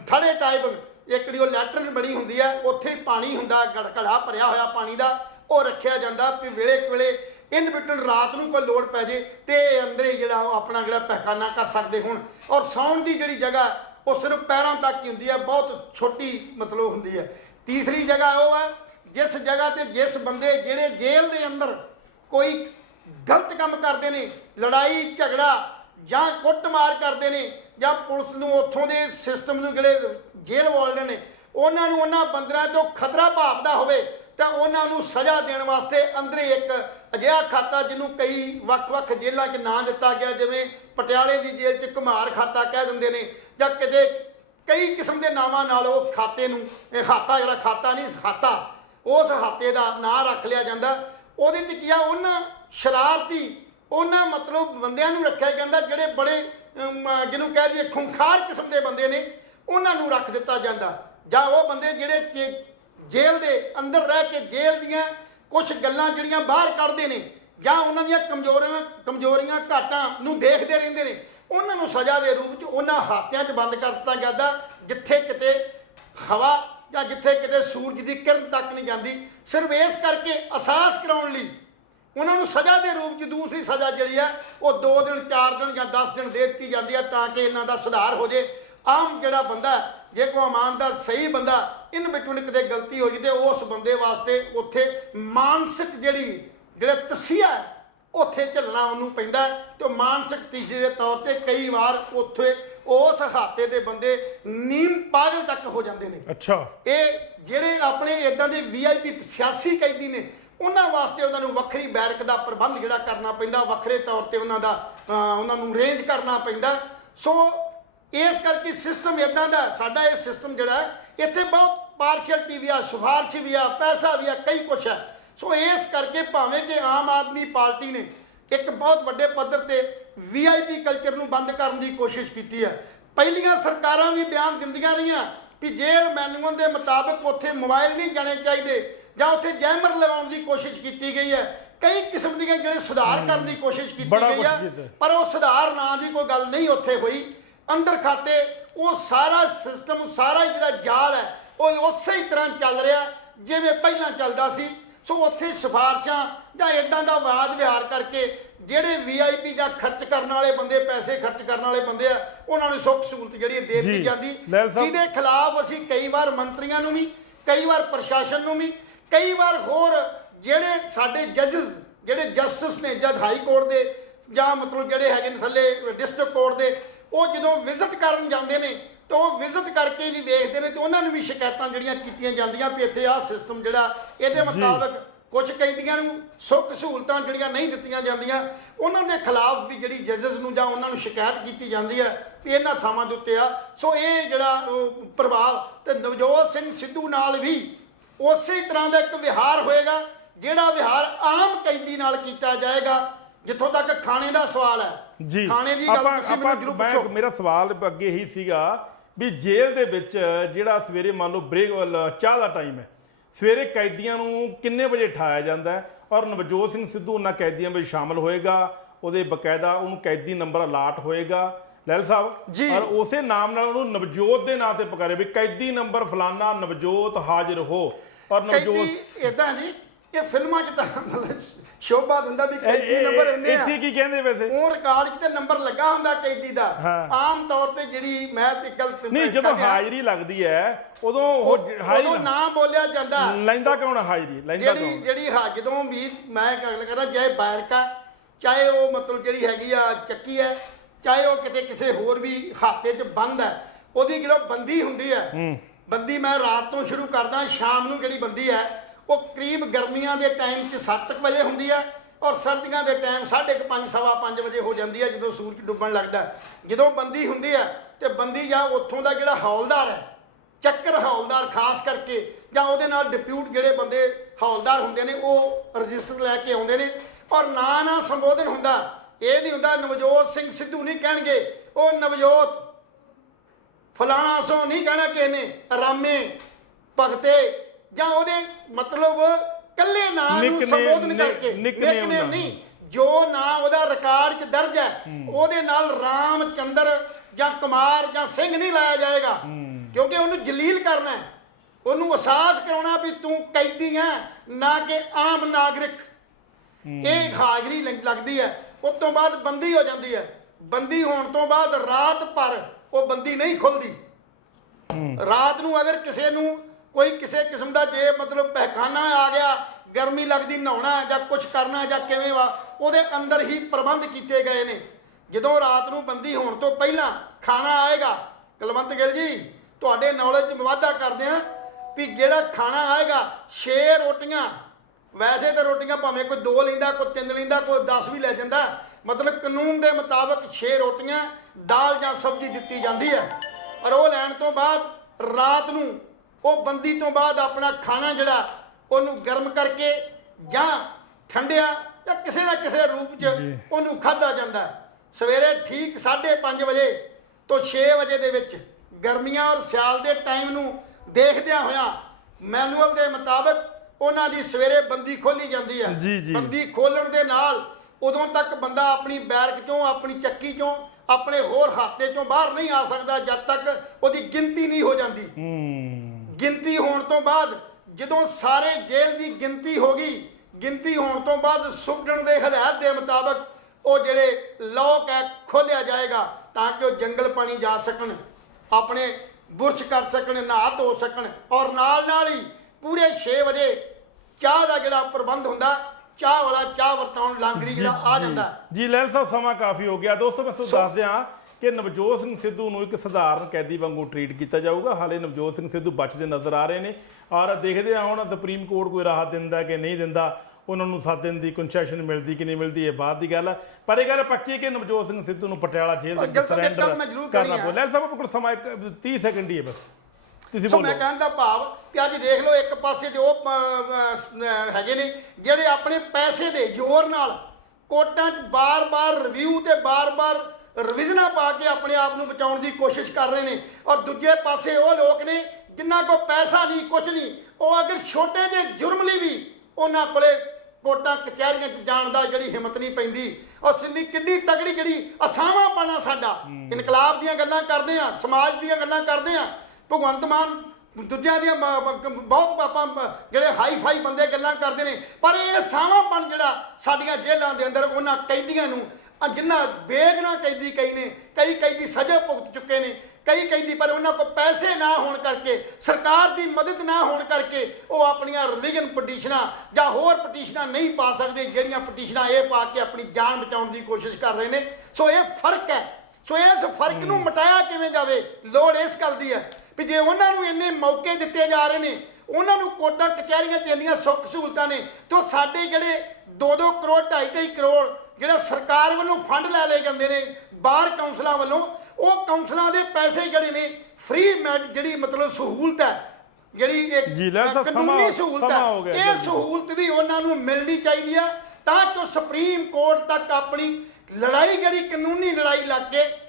ਥੜੇ ਟਾਈਪ ਇੱਕ ਜਿਹੜੀ ਉਹ ਲੈਟਰਨ ਬਣੀ ਹੁੰਦੀ ਹੈ, ਉੱਥੇ ਹੀ ਪਾਣੀ ਹੁੰਦਾ, ਘੜਾ ਭਰਿਆ ਹੋਇਆ ਪਾਣੀ ਦਾ, ਉਹ ਰੱਖਿਆ ਜਾਂਦਾ ਵੀ ਵੇਲੇ ਇਨ ਬਿਟਵੀਨ ਰਾਤ ਨੂੰ ਕੋਈ ਲੋੜ ਪੈ ਜੇ ਤੇ ਅੰਦਰ ਹੀ ਜਿਹੜਾ ਉਹ ਆਪਣਾ ਜਿਹੜਾ ਪਹਿਕਾਨਾ ਕਰ ਸਕਦੇ ਹੋਣ। ਔਰ ਸੌਣ ਦੀ ਜਿਹੜੀ ਜਗ੍ਹਾ ਉਹ ਸਿਰਫ ਪੈਰਾਂ ਤੱਕ ਹੀ ਹੁੰਦੀ ਹੈ, ਬਹੁਤ ਛੋਟੀ ਮਤਲਬ ਹੁੰਦੀ ਹੈ। ਤੀਸਰੀ ਜਗ੍ਹਾ ਉਹ ਹੈ ਜਿਸ ਜਗ੍ਹਾ ਤੇ ਜਿਸ ਬੰਦੇ ਜਿਹੜੇ ਜੇਲ੍ਹ ਦੇ ਅੰਦਰ ਕੋਈ ਗਲਤ ਕੰਮ ਕਰਦੇ ਨੇ, ਲੜਾਈ ਝਗੜਾ ਜਾਂ ਕੁੱਟਮਾਰ ਕਰਦੇ ਨੇ ਜਾਂ ਪੁਲਿਸ ਨੂੰ ਉੱਥੋਂ ਦੇ ਸਿਸਟਮ ਨੂੰ ਜਿਹੜੇ ਜੇਲ੍ਹ ਵਾਲੇ ਨੇ ਉਹਨਾਂ ਨੂੰ ਉਹਨਾਂ ਬੰਦਿਆਂ ਤੋਂ ਖਤਰਾ ਭਾਪਦਾ ਹੋਵੇ ਤਾਂ ਉਹਨਾਂ ਨੂੰ ਸਜ਼ਾ ਦੇਣ ਵਾਸਤੇ ਅੰਦਰੇ ਇੱਕ ਅਜਿਹਾ ਖਾਤਾ ਜਿਹਨੂੰ ਕਈ ਵੱਖ-ਵੱਖ ਜੇਲ੍ਹਾਂ 'ਚ ਨਾਂ ਦਿੱਤਾ ਗਿਆ, ਜਿਵੇਂ ਪਟਿਆਲੇ ਦੀ ਜੇਲ੍ਹ 'ਚ ਕੁਮਾਰ ਖਾਤਾ ਕਹਿ ਦਿੰਦੇ ਨੇ ਜਾਂ ਕਿਤੇ ਕਈ ਕਿਸਮ ਦੇ ਨਾਵਾਂ ਨਾਲ ਉਹ ਖਾਤੇ ਨੂੰ, ਇਹ ਖਾਤਾ ਜਿਹੜਾ ਖਾਤਾ ਨਹੀਂ ਖਾਤਾ, ਉਸ ਖਾਤੇ ਦਾ ਨਾਂ ਰੱਖ ਲਿਆ ਜਾਂਦਾ। ਉਹਦੇ 'ਚ ਕੀ ਆ, ਉਹਨਾਂ ਸ਼ਰਾਰਤੀ ਉਹਨਾਂ ਮਤਲਬ ਬੰਦਿਆਂ ਨੂੰ ਰੱਖਿਆ ਜਾਂਦਾ ਜਿਹੜੇ ਬੜੇ ਜਿਹਨੂੰ ਕਹਿ ਦਈਏ ਖੁੰਖਾਰ ਕਿਸਮ ਦੇ ਬੰਦੇ ਨੇ, ਉਹਨਾਂ ਨੂੰ ਰੱਖ ਦਿੱਤਾ ਜਾਂਦਾ। ਜਾਂ ਉਹ ਬੰਦੇ ਜਿਹੜੇ ਜੇਲ੍ਹ ਦੇ ਅੰਦਰ ਰਹਿ ਕੇ ਜੇਲ੍ਹ ਦੀਆਂ ਕੁਝ ਗੱਲਾਂ ਜਿਹੜੀਆਂ ਬਾਹਰ ਕੱਢਦੇ ਨੇ, ਜਾਂ ਉਹਨਾਂ ਦੀਆਂ ਕਮਜ਼ੋਰੀਆਂ ਘਾਟਾਂ ਨੂੰ ਦੇਖਦੇ ਰਹਿੰਦੇ ਨੇ, ਉਹਨਾਂ ਨੂੰ ਸਜ਼ਾ ਦੇ ਰੂਪ 'ਚ ਉਹਨਾਂ ਹਾਤਿਆਂ 'ਚ ਬੰਦ ਕਰ ਦਿੱਤਾ ਜਾਂਦਾ, ਜਿੱਥੇ ਕਿਤੇ ਹਵਾ ਜਾਂ ਜਿੱਥੇ ਕਿਤੇ ਸੂਰਜ ਦੀ ਕਿਰਨ ਤੱਕ ਨਹੀਂ ਜਾਂਦੀ। ਸਿਰਫ ਇਸ ਕਰਕੇ ਅਹਿਸਾਸ ਕਰਾਉਣ ਲਈ ਉਹਨਾਂ ਨੂੰ ਸਜ਼ਾ ਦੇ ਰੂਪ 'ਚ ਦੂਸਰੀ ਸਜ਼ਾ ਜਿਹੜੀ ਆ ਉਹ 2 ਦਿਨ 4 ਦਿਨ ਜਾਂ 10 ਦਿਨ ਦੇ ਦਿੱਤੀ ਜਾਂਦੀ ਆ, ਤਾਂ ਕਿ ਇਹਨਾਂ ਦਾ ਸੁਧਾਰ ਹੋ ਜੇ। ਆਮ ਜਿਹੜਾ ਬੰਦਾ, ਜੇ ਕੋਈ ਇਮਾਨਦਾਰ ਸਹੀ ਬੰਦਾ ਇਨ ਬਿਟਵੀਨ ਕਿਤੇ ਗਲਤੀ ਹੋ ਜੀ ਤੇ ਉਸ ਬੰਦੇ ਵਾਸਤੇ ਉੱਥੇ ਮਾਨਸਿਕ ਜਿਹੜਾ ਤਸੀਹਾ ਹੈ ਉੱਥੇ ਝੱਲਣਾ ਉਹਨੂੰ ਪੈਂਦਾ। ਤੇ ਮਾਨਸਿਕ ਤੀਸਰੇ ਦੇ ਤੌਰ ਤੇ ਕਈ ਵਾਰ ਉੱਥੇ ਉਸ ਹਾਤੇ ਦੇ ਬੰਦੇ ਨੀਮ ਪਾਗਲ ਤੱਕ ਹੋ ਜਾਂਦੇ ਨੇ। ਅੱਛਾ, ਇਹ ਜਿਹੜੇ ਆਪਣੇ ਇਦਾਂ ਦੇ VIP ਸਿਆਸੀ ਕੈਦੀ ਨੇ, ਉਹਨਾਂ ਵਾਸਤੇ ਉਹਨਾਂ ਨੂੰ ਵੱਖਰੀ ਬੈਰਕ ਦਾ ਪ੍ਰਬੰਧ ਜਿਹੜਾ ਕਰਨਾ ਪੈਂਦਾ, ਵੱਖਰੇ ਤੌਰ ਤੇ ਉਹਨਾਂ ਨੂੰ ਰੇਂਜ ਕਰਨਾ ਪੈਂਦਾ। ਸੋ ਇਸ ਕਰਕੇ ਸਿਸਟਮ ਇਦਾਂ ਦਾ ਸਾਡਾ ਇਹ ਸਿਸਟਮ ਜਿਹੜਾ ਇੱਥੇ ਬਹੁਤ ਪਾਰਸ਼ਲਟੀ ਵੀ ਆ, ਸਿਫਾਰਿਸ਼ ਵੀ ਆ, ਪੈਸਾ ਵੀ ਆ, ਕਈ ਕੁਛ ਹੈ। ਸੋ ਇਸ ਕਰਕੇ ਭਾਵੇਂ ਕਿ ਆਮ ਆਦਮੀ ਪਾਰਟੀ ਨੇ ਇੱਕ ਬਹੁਤ ਵੱਡੇ ਪੱਧਰ ਤੇ VIP ਕਲਚਰ ਨੂੰ ਬੰਦ ਕਰਨ ਦੀ ਕੋਸ਼ਿਸ਼ ਕੀਤੀ ਹੈ। ਪਹਿਲੀਆਂ ਸਰਕਾਰਾਂ ਵੀ ਬਿਆਨ ਦਿੰਦੀਆਂ ਰਹੀਆਂ ਵੀ ਜੇਲ੍ਹ ਮੈਨੂਅਲ ਦੇ ਮੁਤਾਬਕ ਉੱਥੇ ਮੋਬਾਈਲ ਨਹੀਂ ਜਾਣੇ ਚਾਹੀਦੇ, ਜਾਂ ਉੱਥੇ ਜੈਮਰ ਲਗਾਉਣ ਦੀ ਕੋਸ਼ਿਸ਼ ਕੀਤੀ ਗਈ ਹੈ। ਕਈ ਕਿਸਮ ਦੀਆਂ ਜਿਹੜੇ ਸੁਧਾਰ ਕਰਨ ਦੀ ਕੋਸ਼ਿਸ਼ ਕੀਤੀ ਗਈ ਹੈ, ਪਰ ਉਹ ਸੁਧਾਰ ਨਾਂ ਦੀ ਕੋਈ ਗੱਲ ਨਹੀਂ ਉੱਥੇ ਹੋਈ। ਅੰਦਰ ਖਾਤੇ ਉਹ ਸਾਰਾ ਸਿਸਟਮ, ਸਾਰਾ ਜਿਹੜਾ ਜਾਲ ਹੈ ਉਹ ਉਸੇ ਹੀ ਤਰ੍ਹਾਂ ਚੱਲ ਰਿਹਾ ਜਿਵੇਂ ਪਹਿਲਾਂ ਚੱਲਦਾ ਸੀ। ਸੋ ਉੱਥੇ ਸਿਫਾਰਸ਼ਾਂ ਜਾਂ ਇਦਾਂ ਦਾ ਵਾਦ ਵਿਹਾਰ ਕਰਕੇ ਜਿਹੜੇ VIP ਜਾਂ ਖਰਚ ਕਰਨ ਵਾਲੇ ਬੰਦੇ, ਪੈਸੇ ਖਰਚ ਕਰਨ ਵਾਲੇ ਬੰਦੇ ਆ, ਉਹਨਾਂ ਨੂੰ ਸੁੱਖ ਸਹੂਲਤ ਜਿਹੜੀ ਦੇ ਦਿੱਤੀ ਜਾਂਦੀ, ਜਿਹਦੇ ਖਿਲਾਫ ਅਸੀਂ ਕਈ ਵਾਰ ਮੰਤਰੀਆਂ ਨੂੰ ਵੀ, ਕਈ ਵਾਰ ਪ੍ਰਸ਼ਾਸਨ ਨੂੰ ਵੀ, ਕਈ ਵਾਰ ਹੋਰ ਜਿਹੜੇ ਸਾਡੇ ਜੱਜਸ, ਜਿਹੜੇ ਜਸਟਿਸ ਨੇ, ਜੱਜ ਹਾਈ ਕੋਰਟ ਦੇ ਜਾਂ ਮਤਲਬ ਜਿਹੜੇ ਹੈਗੇ ਨੇ ਥੱਲੇ ਡਿਸਟ੍ਰਿਕਟ ਕੋਰਟ ਦੇ, ਉਹ ਜਦੋਂ ਵਿਜ਼ਿਟ ਕਰਨ ਜਾਂਦੇ ਨੇ ਤਾਂ ਉਹ ਵਿਜ਼ਿਟ ਕਰਕੇ ਵੀ ਵੇਖਦੇ ਨੇ ਤੇ ਉਹਨਾਂ ਨੂੰ ਵੀ ਸ਼ਿਕਾਇਤਾਂ ਜਿਹੜੀਆਂ ਕੀਤੀਆਂ ਜਾਂਦੀਆਂ ਵੀ ਇੱਥੇ ਆਹ ਸਿਸਟਮ ਜਿਹੜਾ ਇਹਦੇ ਮੁਤਾਬਕ ਕੁਝ ਕੈਦੀਆਂ ਨੂੰ ਸੁੱਖ ਸਹੂਲਤਾਂ ਜਿਹੜੀਆਂ ਨਹੀਂ ਦਿੱਤੀਆਂ ਜਾਂਦੀਆਂ, ਉਹਨਾਂ ਦੇ ਖਿਲਾਫ ਵੀ ਜਿਹੜੀ ਜੱਜਸ ਨੂੰ ਜਾਂ ਉਹਨਾਂ ਨੂੰ ਸ਼ਿਕਾਇਤ ਕੀਤੀ ਜਾਂਦੀ ਹੈ ਵੀ ਇਹਨਾਂ ਥਾਵਾਂ ਦੇ ਉੱਤੇ ਆ। ਸੋ ਇਹ ਜਿਹੜਾ ਪ੍ਰਭਾਵ ਤੇ ਨਵਜੋਤ ਸਿੰਘ ਸਿੱਧੂ ਨਾਲ ਵੀ ਉਸੇ ਤਰ੍ਹਾਂ ਦਾ ਇੱਕ ਵਿਹਾਰ ਹੋਏਗਾ ਜਿਹੜਾ ਵਿਹਾਰ ਆਮ ਕੈਦੀ ਨਾਲ ਕੀਤਾ ਜਾਏਗਾ। ਜਿੱਥੋਂ ਤੱਕ ਖਾਣੇ ਦਾ ਸਵਾਲ ਹੈ ਜੀ, ਖਾਣੇ ਦੀ ਗੱਲ ਤੁਸੀਂ ਮੈਨੂੰ ਜ਼ਰੂਰ ਪੁੱਛੋ। ਮੇਰਾ ਸਵਾਲ ਅੱਗੇ ਹੀ ਸੀਗਾ ਵੀ ਜੇਲ੍ਹ ਦੇ ਵਿੱਚ ਜਿਹੜਾ ਸਵੇਰੇ ਮੰਨ ਲਓ ਬ੍ਰੇਕ ਚਾਹ ਦਾ ਟਾਈਮ ਹੈ, ਸਵੇਰੇ ਕੈਦੀਆਂ ਨੂੰ ਕਿੰਨੇ ਵਜੇ ਉਠਾਇਆ ਜਾਂਦਾ ਹੈ ਔਰ ਨਵਜੋਤ ਸਿੰਘ ਸਿੱਧੂ ਉਹਨਾਂ ਕੈਦੀਆਂ ਵਿੱਚ ਸ਼ਾਮਲ ਹੋਏਗਾ, ਉਹਦੇ ਬਕਾਇਦਾ ਉਹਨੂੰ ਕੈਦੀ ਨੰਬਰ ਅਲਾਟ ਹੋਏਗਾ ਲਹਿਲ ਸਾਹਿਬ, ਔਰ ਉਸੇ ਨਾਮ ਨਾਲ ਉਹਨੂੰ ਨਵਜੋਤ ਦੇ ਨਾਂ ਤੇ ਪੁਕਾਰੇ ਵੀ ਕੈਦੀ ਨੰਬਰ ਫਲਾਨਾ ਨਵਜੋਤ ਹਾਜ਼ਰ ਹੋ। ਔਰ ਨਵਜੋਤ ਇਦਾਂ ਜੀ ਇਹ ਫਿਲਮਾਂ 'ਚ ਤਾਂ ਮਤਲਬ ਸ਼ੋਭਾ ਦਿੰਦਾ ਵੀ ਕੈਦੀ ਨੰਬਰ ਇੰਨੇ ਆ, ਇੱਥੇ ਕੀ ਕਹਿੰਦੇ ਵੈਸੇ ਉਹ ਰਿਕਾਰਡ 'ਚ ਤੇ ਨੰਬਰ ਲੱਗਾ ਹੁੰਦਾ ਕੈਦੀ ਦਾ। ਆਮ ਤੌਰ ਤੇ ਜਿਹੜੀ ਮੈਂ ਤੇ ਗੱਲ ਨਹੀਂ, ਜਦੋਂ ਹਾਜ਼ਰੀ ਲੱਗਦੀ ਹੈ ਉਦੋਂ ਨਾਂ ਬੋਲਿਆ ਜਾਂਦਾ, ਲੈਂਦਾ ਕੌਣ ਹਾਜ਼ਰੀ ਲੈਂਦਾ ਕੌਣ? ਜਿਹੜੀ ਜਦੋਂ ਵੀ ਮੈਂ ਗੱਲ ਕਰਾਂ, ਚਾਹੇ ਬੈਰਕਾ, ਚਾਹੇ ਉਹ ਮਤਲਬ ਜਿਹੜੀ ਹੈਗੀ ਆ ਚੱਕੀ ਹੈ, ਚਾਹੇ ਉਹ ਕਿਤੇ ਕਿਸੇ ਹੋਰ ਵੀ ਖਾਤੇ 'ਚ ਬੰਦ ਹੈ, ਉਹਦੀ ਜਦੋਂ ਬੰਦੀ ਹੁੰਦੀ ਹੈ, ਬੰਦੀ ਮੈਂ ਰਾਤ ਤੋਂ ਸ਼ੁਰੂ ਕਰਦਾ, ਸ਼ਾਮ ਨੂੰ ਜਿਹੜੀ ਬੰਦੀ ਹੈ ਉਹ ਕਰੀਬ ਗਰਮੀਆਂ ਦੇ ਟਾਈਮ 'ਚ 7 ਵਜੇ ਹੁੰਦੀ ਹੈ ਔਰ ਸਰਦੀਆਂ ਦੇ ਟਾਈਮ 5:30 ਸਵਾ 5 ਵਜੇ ਹੋ ਜਾਂਦੀ ਹੈ, ਜਦੋਂ ਸੂਰਜ ਡੁੱਬਣ ਲੱਗਦਾ। ਜਦੋਂ ਬੰਦੀ ਹੁੰਦੀ ਹੈ ਤੇ ਬੰਦੀ ਜਾਂ ਉੱਥੋਂ ਦਾ ਜਿਹੜਾ ਹੌਲਦਾਰ ਹੈ, ਚੱਕਰ ਹੌਲਦਾਰ ਖਾਸ ਕਰਕੇ, ਜਾਂ ਉਹਦੇ ਨਾਲ ਡਿਪਿਊਟ ਜਿਹੜੇ ਬੰਦੇ ਹੌਲਦਾਰ ਹੁੰਦੇ ਨੇ, ਉਹ ਰਜਿਸਟਰ ਲੈ ਕੇ ਆਉਂਦੇ ਨੇ ਔਰ ਨਾਂ ਸੰਬੋਧਨ ਹੁੰਦਾ। ਇਹ ਨਹੀਂ ਹੁੰਦਾ ਨਵਜੋਤ ਸਿੰਘ ਸਿੱਧੂ ਨਹੀਂ ਕਹਿਣਗੇ, ਉਹ ਨਵਜੋਤ ਫਲਾਣਾ ਸੋ ਨਹੀਂ ਕਹਿਣਾ ਕਿਸੇ ਨੇ, ਰਾਮੇ ਭਗਤੇ ਜਾਂ ਉਹਦੇ ਮਤਲਬ ਕੱਲੇ ਨਾਂ ਨੂੰ ਸੰਬੋਧਨ ਕਰਕੇ, ਨਿਕਨੇਮ ਨਹੀਂ, ਜੋ ਨਾਂ ਉਹਦਾ ਰਿਕਾਰਡ 'ਚ ਦਰਜ ਹੈ ਉਹਦੇ ਨਾਲ ਰਾਮਚੰਦਰ ਜਾਂ ਕੁਮਾਰ ਜਾਂ ਸਿੰਘ ਨਹੀਂ ਲਾਇਆ ਜਾਏਗਾ, ਕਿਉਂਕਿ ਉਹਨੂੰ ਜਲੀਲ ਕਰਨਾ ਹੈ, ਉਹਨੂੰ ਅਹਿਸਾਸ ਕਰਾਉਣਾ ਵੀ ਤੂੰ ਕੈਦੀ ਹੈ ਨਾ ਕਿ ਆਮ ਨਾਗਰਿਕ। ਇਹ ਹਾਜ਼ਰੀ ਲੱਗਦੀ ਹੈ। ਉਸ ਤੋਂ ਬਾਅਦ ਬੰਦੀ ਹੋ ਜਾਂਦੀ ਹੈ। ਬੰਦੀ ਹੋਣ ਤੋਂ ਬਾਅਦ ਰਾਤ ਭਰ ਉਹ ਬੰਦੀ ਨਹੀਂ ਖੁੱਲਦੀ। ਰਾਤ ਨੂੰ ਅਗਰ ਕਿਸੇ ਨੂੰ ਕੋਈ ਕਿਸੇ ਕਿਸਮ ਦਾ ਜੇ ਮਤਲਬ ਪਹਿਖਾਨਾ ਆ ਗਿਆ, ਗਰਮੀ ਲੱਗਦੀ, ਨਹਾਉਣਾ ਜਾਂ ਕੁਝ ਕਰਨਾ ਜਾਂ ਕਿਵੇਂ ਵਾ, ਉਹਦੇ ਅੰਦਰ ਹੀ ਪ੍ਰਬੰਧ ਕੀਤੇ ਗਏ ਨੇ। ਜਦੋਂ ਰਾਤ ਨੂੰ ਬੰਦੀ ਹੋਣ ਤੋਂ ਪਹਿਲਾਂ ਖਾਣਾ ਆਏਗਾ, ਕੁਲਵੰਤ ਗਿੱਲ ਜੀ ਤੁਹਾਡੇ ਨੌਲੇਜ 'ਚ ਵਾਧਾ ਕਰਦੇ ਆ ਵੀ ਜਿਹੜਾ ਖਾਣਾ ਆਏਗਾ 6 ਰੋਟੀਆਂ, ਵੈਸੇ ਤਾਂ ਰੋਟੀਆਂ ਭਾਵੇਂ ਕੋਈ 2 ਲੈਂਦਾ, ਕੋਈ 3 ਲੈਂਦਾ, ਕੋਈ 10 ਵੀ ਲੈ ਜਾਂਦਾ, ਮਤਲਬ ਕਾਨੂੰਨ ਦੇ ਮੁਤਾਬਕ 6 ਰੋਟੀਆਂ, ਦਾਲ ਜਾਂ ਸਬਜ਼ੀ ਦਿੱਤੀ ਜਾਂਦੀ ਹੈ ਔਰ ਉਹ ਲੈਣ ਤੋਂ ਬਾਅਦ ਰਾਤ ਨੂੰ ਉਹ ਬੰਦੀ ਤੋਂ ਬਾਅਦ ਆਪਣਾ ਖਾਣਾ ਜਿਹੜਾ ਉਹਨੂੰ ਗਰਮ ਕਰਕੇ ਜਾਂ ਠੰਡਿਆ ਜਾਂ ਕਿਸੇ ਨਾ ਕਿਸੇ ਰੂਪ 'ਚ ਉਹਨੂੰ ਖਾਧਾ ਜਾਂਦਾ ਹੈ। ਸਵੇਰੇ ਠੀਕ 5:30 ਵਜੇ ਤੋਂ 6 ਵਜੇ ਦੇ ਵਿੱਚ ਗਰਮੀਆਂ ਔਰ ਸਿਆਲ ਦੇ ਟਾਈਮ ਨੂੰ ਦੇਖਦਿਆਂ ਹੋਇਆਂ ਮੈਨੂਅਲ ਦੇ ਮੁਤਾਬਕ ਉਹਨਾਂ ਦੀ ਸਵੇਰੇ ਬੰਦੀ ਖੋਲੀ ਜਾਂਦੀ ਹੈ। ਬੰਦੀ ਖੋਲਣ ਦੇ ਨਾਲ ਉਦੋਂ ਤੱਕ ਬੰਦਾ ਆਪਣੀ ਬੈਰਕ ਚੋਂ, ਆਪਣੀ ਚੱਕੀ ਚੋਂ, ਆਪਣੇ ਹੋਰ ਹਾਤੇ ਚੋਂ ਬਾਹਰ ਨਹੀਂ ਆ ਸਕਦਾ ਜਦ ਤੱਕ ਉਹਦੀ ਗਿਣਤੀ ਨਹੀਂ ਹੋ ਜਾਂਦੀ। ਗਿਣਤੀ ਹੋਣ ਤੋਂ ਬਾਅਦ ਜਦੋਂ ਸਾਰੇ ਜੇਲ੍ਹ ਦੀ ਗਿਣਤੀ ਹੋ ਗਈ, ਗਿਣਤੀ ਹੋਣ ਤੋਂ ਬਾਅਦ ਸੁਪਰਡੈਂਟ ਦੇ ਹਦਾਇਤ ਦੇ ਮੁਤਾਬਕ ਉਹ ਜਿਹੜੇ ਲੋਕ ਹੈ ਖੋਲਿਆ ਜਾਏਗਾ ਤਾਂ ਕਿ ਉਹ ਜੰਗਲ ਪਾਣੀ ਜਾ ਸਕਣ, ਆਪਣੇ ਬੁਰਸ਼ ਕਰ ਸਕਣ, ਨਹਾ ਧੋ ਸਕਣ। ਔਰ ਨਾਲ ਹੀ ਪੂਰੇ 6 ਵਜੇ ਚਾਹ ਦਾ ਜਿਹੜਾ ਪ੍ਰਬੰਧ ਹੁੰਦਾ, ਚਾਹ ਵਾਲਾ ਚਾਹ ਵਰਤਾਉਣ ਲਾਂਗਰੀ ਜਿਹੜਾ ਆ ਜਾਂਦਾ। ਜੀ ਲਹਿਲ ਸਾਹਿਬ, ਸਮਾਂ ਕਾਫੀ ਹੋ ਗਿਆ ਦੋਸਤੋ। ਮੈਂ ਤੁਹਾਨੂੰ ਦੱਸ ਦਿਆਂ ਕਿ ਨਵਜੋਤ ਸਿੰਘ ਸਿੱਧੂ ਨੂੰ ਇੱਕ ਸਧਾਰਨ ਕੈਦੀ ਵਾਂਗੂ ਟਰੀਟ ਕੀਤਾ ਜਾਊਗਾ। ਹਾਲੇ ਨਵਜੋਤ ਸਿੰਘ ਸਿੱਧੂ ਬਚਦੇ ਨਜ਼ਰ ਆ ਰਹੇ ਨੇ ਔਰ ਦੇਖਦੇ ਆ ਹੁਣ ਸੁਪਰੀਮ ਕੋਰਟ ਕੋਈ ਰਾਹਤ ਦਿੰਦਾ ਕਿ ਨਹੀਂ ਦਿੰਦਾ, ਉਹਨਾਂ ਨੂੰ 7 ਦਿਨ ਦੀ ਕੰਸੈਸ਼ਨ ਮਿਲਦੀ ਕਿ ਨਹੀਂ ਮਿਲਦੀ, ਇਹ ਬਾਅਦ ਦੀ ਗੱਲ ਹੈ। ਪਰ ਇਹ ਗੱਲ ਪੱਕੀ ਹੈ ਕਿ ਨਵਜੋਤ ਸਿੰਘ ਸਿੱਧੂ ਨੂੰ ਪਟਿਆਲਾ ਜੇਲ੍ਹ ਦੇ ਵਿੱਚ ਸਰੈਂਡਰ ਕਰਨਾ ਪਊ। ਲਹਿਲ ਸਾਹਿਬ ਆਪਣੇ ਕੋਲ ਸਮਾਂ 30 ਸੈਕਿੰਡ ਹੀ ਹੈ ਬਸ, ਤੁਸੀਂ ਬੋਲੋ। ਮੈਂ ਕਹਿਣ ਦਾ ਭਾਵ ਕਿ ਅੱਜ ਦੇਖ ਲਓ ਇੱਕ ਪਾਸੇ ਤੇ ਉਹ ਹੈਗੇ ਨੇ ਜਿਹੜੇ ਆਪਣੇ ਪੈਸੇ ਦੇ ਜ਼ੋਰ ਨਾਲ ਕੋਰਟਾਂ 'ਚ ਬਾਰ-ਬਾਰ ਰਿਵਿਊ ਤੇ ਬਾਰ-ਬਾਰ ਰਿਵਿਜ਼ਨਾਂ ਪਾ ਕੇ ਆਪਣੇ ਆਪ ਨੂੰ ਬਚਾਉਣ ਦੀ ਕੋਸ਼ਿਸ਼ ਕਰ ਰਹੇ ਨੇ। ਔਰ ਦੂਜੇ ਪਾਸੇ ਉਹ ਲੋਕ ਨੇ ਜਿਨ੍ਹਾਂ ਕੋਲ ਪੈਸਾ ਨਹੀਂ, ਕੁਝ ਨਹੀਂ, ਉਹ ਅਗਰ ਛੋਟੇ ਜਿਹੇ ਜੁਰਮ ਲਈ ਵੀ ਉਹਨਾਂ ਕੋਲੇ ਕੋਰਟਾਂ ਕਚਹਿਰੀਆਂ 'ਚ ਜਾਣ ਦਾ ਜਿਹੜੀ ਹਿੰਮਤ ਨਹੀਂ ਪੈਂਦੀ। ਔਰ ਕਿੰਨੀ ਤਗੜੀ ਜਿਹੜੀ ਅਸਾਵਾਂ ਪਾਣਾ ਸਾਡਾ ਇਨਕਲਾਬ ਦੀਆਂ ਗੱਲਾਂ ਕਰਦੇ ਆ, ਸਮਾਜ ਦੀਆਂ ਗੱਲਾਂ ਕਰਦੇ ਆ, ਭਗਵੰਤ ਮਾਨ ਦੂਜਿਆਂ ਦੀਆਂ ਬਹੁਤ ਆਪਾਂ ਜਿਹੜੇ ਹਾਈ ਫਾਈ ਬੰਦੇ ਗੱਲਾਂ ਕਰਦੇ ਨੇ, ਪਰ ਇਹ ਸਾਵਾਂਪਣ ਜਿਹੜਾ ਸਾਡੀਆਂ ਜੇਲ੍ਹਾਂ ਦੇ ਅੰਦਰ ਉਹਨਾਂ ਕੈਦੀਆਂ ਨੂੰ, ਜਿਨ੍ਹਾਂ ਬੇਗੁਨਾਹ ਕੈਦੀ ਕਈ ਨੇ, ਕਈ ਕੈਦੀ ਸਜ਼ਾ ਭੁਗਤ ਚੁੱਕੇ ਨੇ, ਕਈ ਕੈਦੀ ਪਰ ਉਹਨਾਂ ਕੋਲ ਪੈਸੇ ਨਾ ਹੋਣ ਕਰਕੇ, ਸਰਕਾਰ ਦੀ ਮਦਦ ਨਾ ਹੋਣ ਕਰਕੇ ਉਹ ਆਪਣੀਆਂ ਰਿਲੀਜਨ ਪਟੀਸ਼ਨਾਂ ਜਾਂ ਹੋਰ ਪਟੀਸ਼ਨਾਂ ਨਹੀਂ ਪਾ ਸਕਦੇ, ਜਿਹੜੀਆਂ ਪਟੀਸ਼ਨਾਂ ਇਹ ਪਾ ਕੇ ਆਪਣੀ ਜਾਨ ਬਚਾਉਣ ਦੀ ਕੋਸ਼ਿਸ਼ ਕਰ ਰਹੇ ਨੇ। ਸੋ ਇਹ ਫਰਕ ਹੈ। ਸੋ ਇਸ ਫਰਕ ਨੂੰ ਮਿਟਾਇਆ ਕਿਵੇਂ ਜਾਵੇ, ਲੋੜ ਇਸ ਗੱਲ ਦੀ ਹੈ ਵੀ ਜੇ ਉਹਨਾਂ ਨੂੰ ਇੰਨੇ ਮੌਕੇ ਦਿੱਤੇ ਜਾ ਰਹੇ ਨੇ, ਉਹਨਾਂ ਨੂੰ ਕੋਰਟਾਂ ਕਚਹਿਰੀਆਂ 'ਚ ਇੰਨੀਆਂ ਸੁੱਖ ਸਹੂਲਤਾਂ ਨੇ, ਤਾਂ ਸਾਡੇ ਜਿਹੜੇ 2-2 ਕਰੋੜ 2.5 ਕਰੋੜ ਜਿਹੜੇ ਸਰਕਾਰ ਵੱਲੋਂ ਫੰਡ ਲੈ ਲਏ ਜਾਂਦੇ ਨੇ ਬਾਹਰ ਕੌਂਸਲਾਂ ਵੱਲੋਂ, ਉਹ ਕੌਂਸਲਾਂ ਦੇ ਪੈਸੇ ਜਿਹੜੇ ਨੇ ਫ੍ਰੀ ਜਿਹੜੀ ਮਤਲਬ ਸਹੂਲਤ ਹੈ, ਜਿਹੜੀ ਇੱਕ ਕਾਨੂੰਨੀ ਸਹੂਲਤ ਹੈ, ਇਹ ਸਹੂਲਤ ਵੀ ਉਹਨਾਂ ਨੂੰ ਮਿਲਣੀ ਚਾਹੀਦੀ ਹੈ ਤਾਂ ਕਿ ਸੁਪਰੀਮ ਕੋਰਟ ਤੱਕ ਆਪਣੀ ਲੜਾਈ ਜਿਹੜੀ ਕਾਨੂੰਨੀ ਲੜਾਈ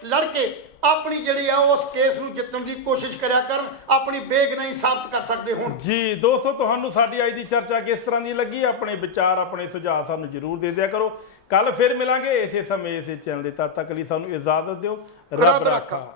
ਲੜ ਕੇ ਆਪਣੀ ਜਿਹੜੀ ਆ ਉਸ ਕੇਸ ਨੂੰ ਜਿੱਤਣ ਦੀ ਕੋਸ਼ਿਸ਼ ਕਰਿਆ ਕਰਨ, ਆਪਣੀ ਬੇਗੁਨਾਹੀ ਸਾਬਤ ਕਰ ਸਕਦੇ ਹੋਣ। ਜੀ ਦੋਸਤੋ, ਤੁਹਾਨੂੰ ਸਾਡੀ ਅੱਜ ਦੀ ਚਰਚਾ ਕਿਸ ਤਰ੍ਹਾਂ ਦੀ ਲੱਗੀ? ਆਪਣੇ ਵਿਚਾਰ, ਆਪਣੇ ਸੁਝਾਅ ਸਾਨੂੰ ਜ਼ਰੂਰ ਦੇ ਦਿਆ ਕਰੋ। ਕੱਲ ਫਿਰ ਮਿਲਾਂਗੇ ਇਸੇ ਸਮੇਂ ਇਸੇ ਚੈਨਲ ਦੇ। ਤਦ ਤੱਕ ਲਈ ਸਾਨੂੰ ਇਜਾਜ਼ਤ ਦਿਓ। ਰੱਬ ਰਾਖਾ।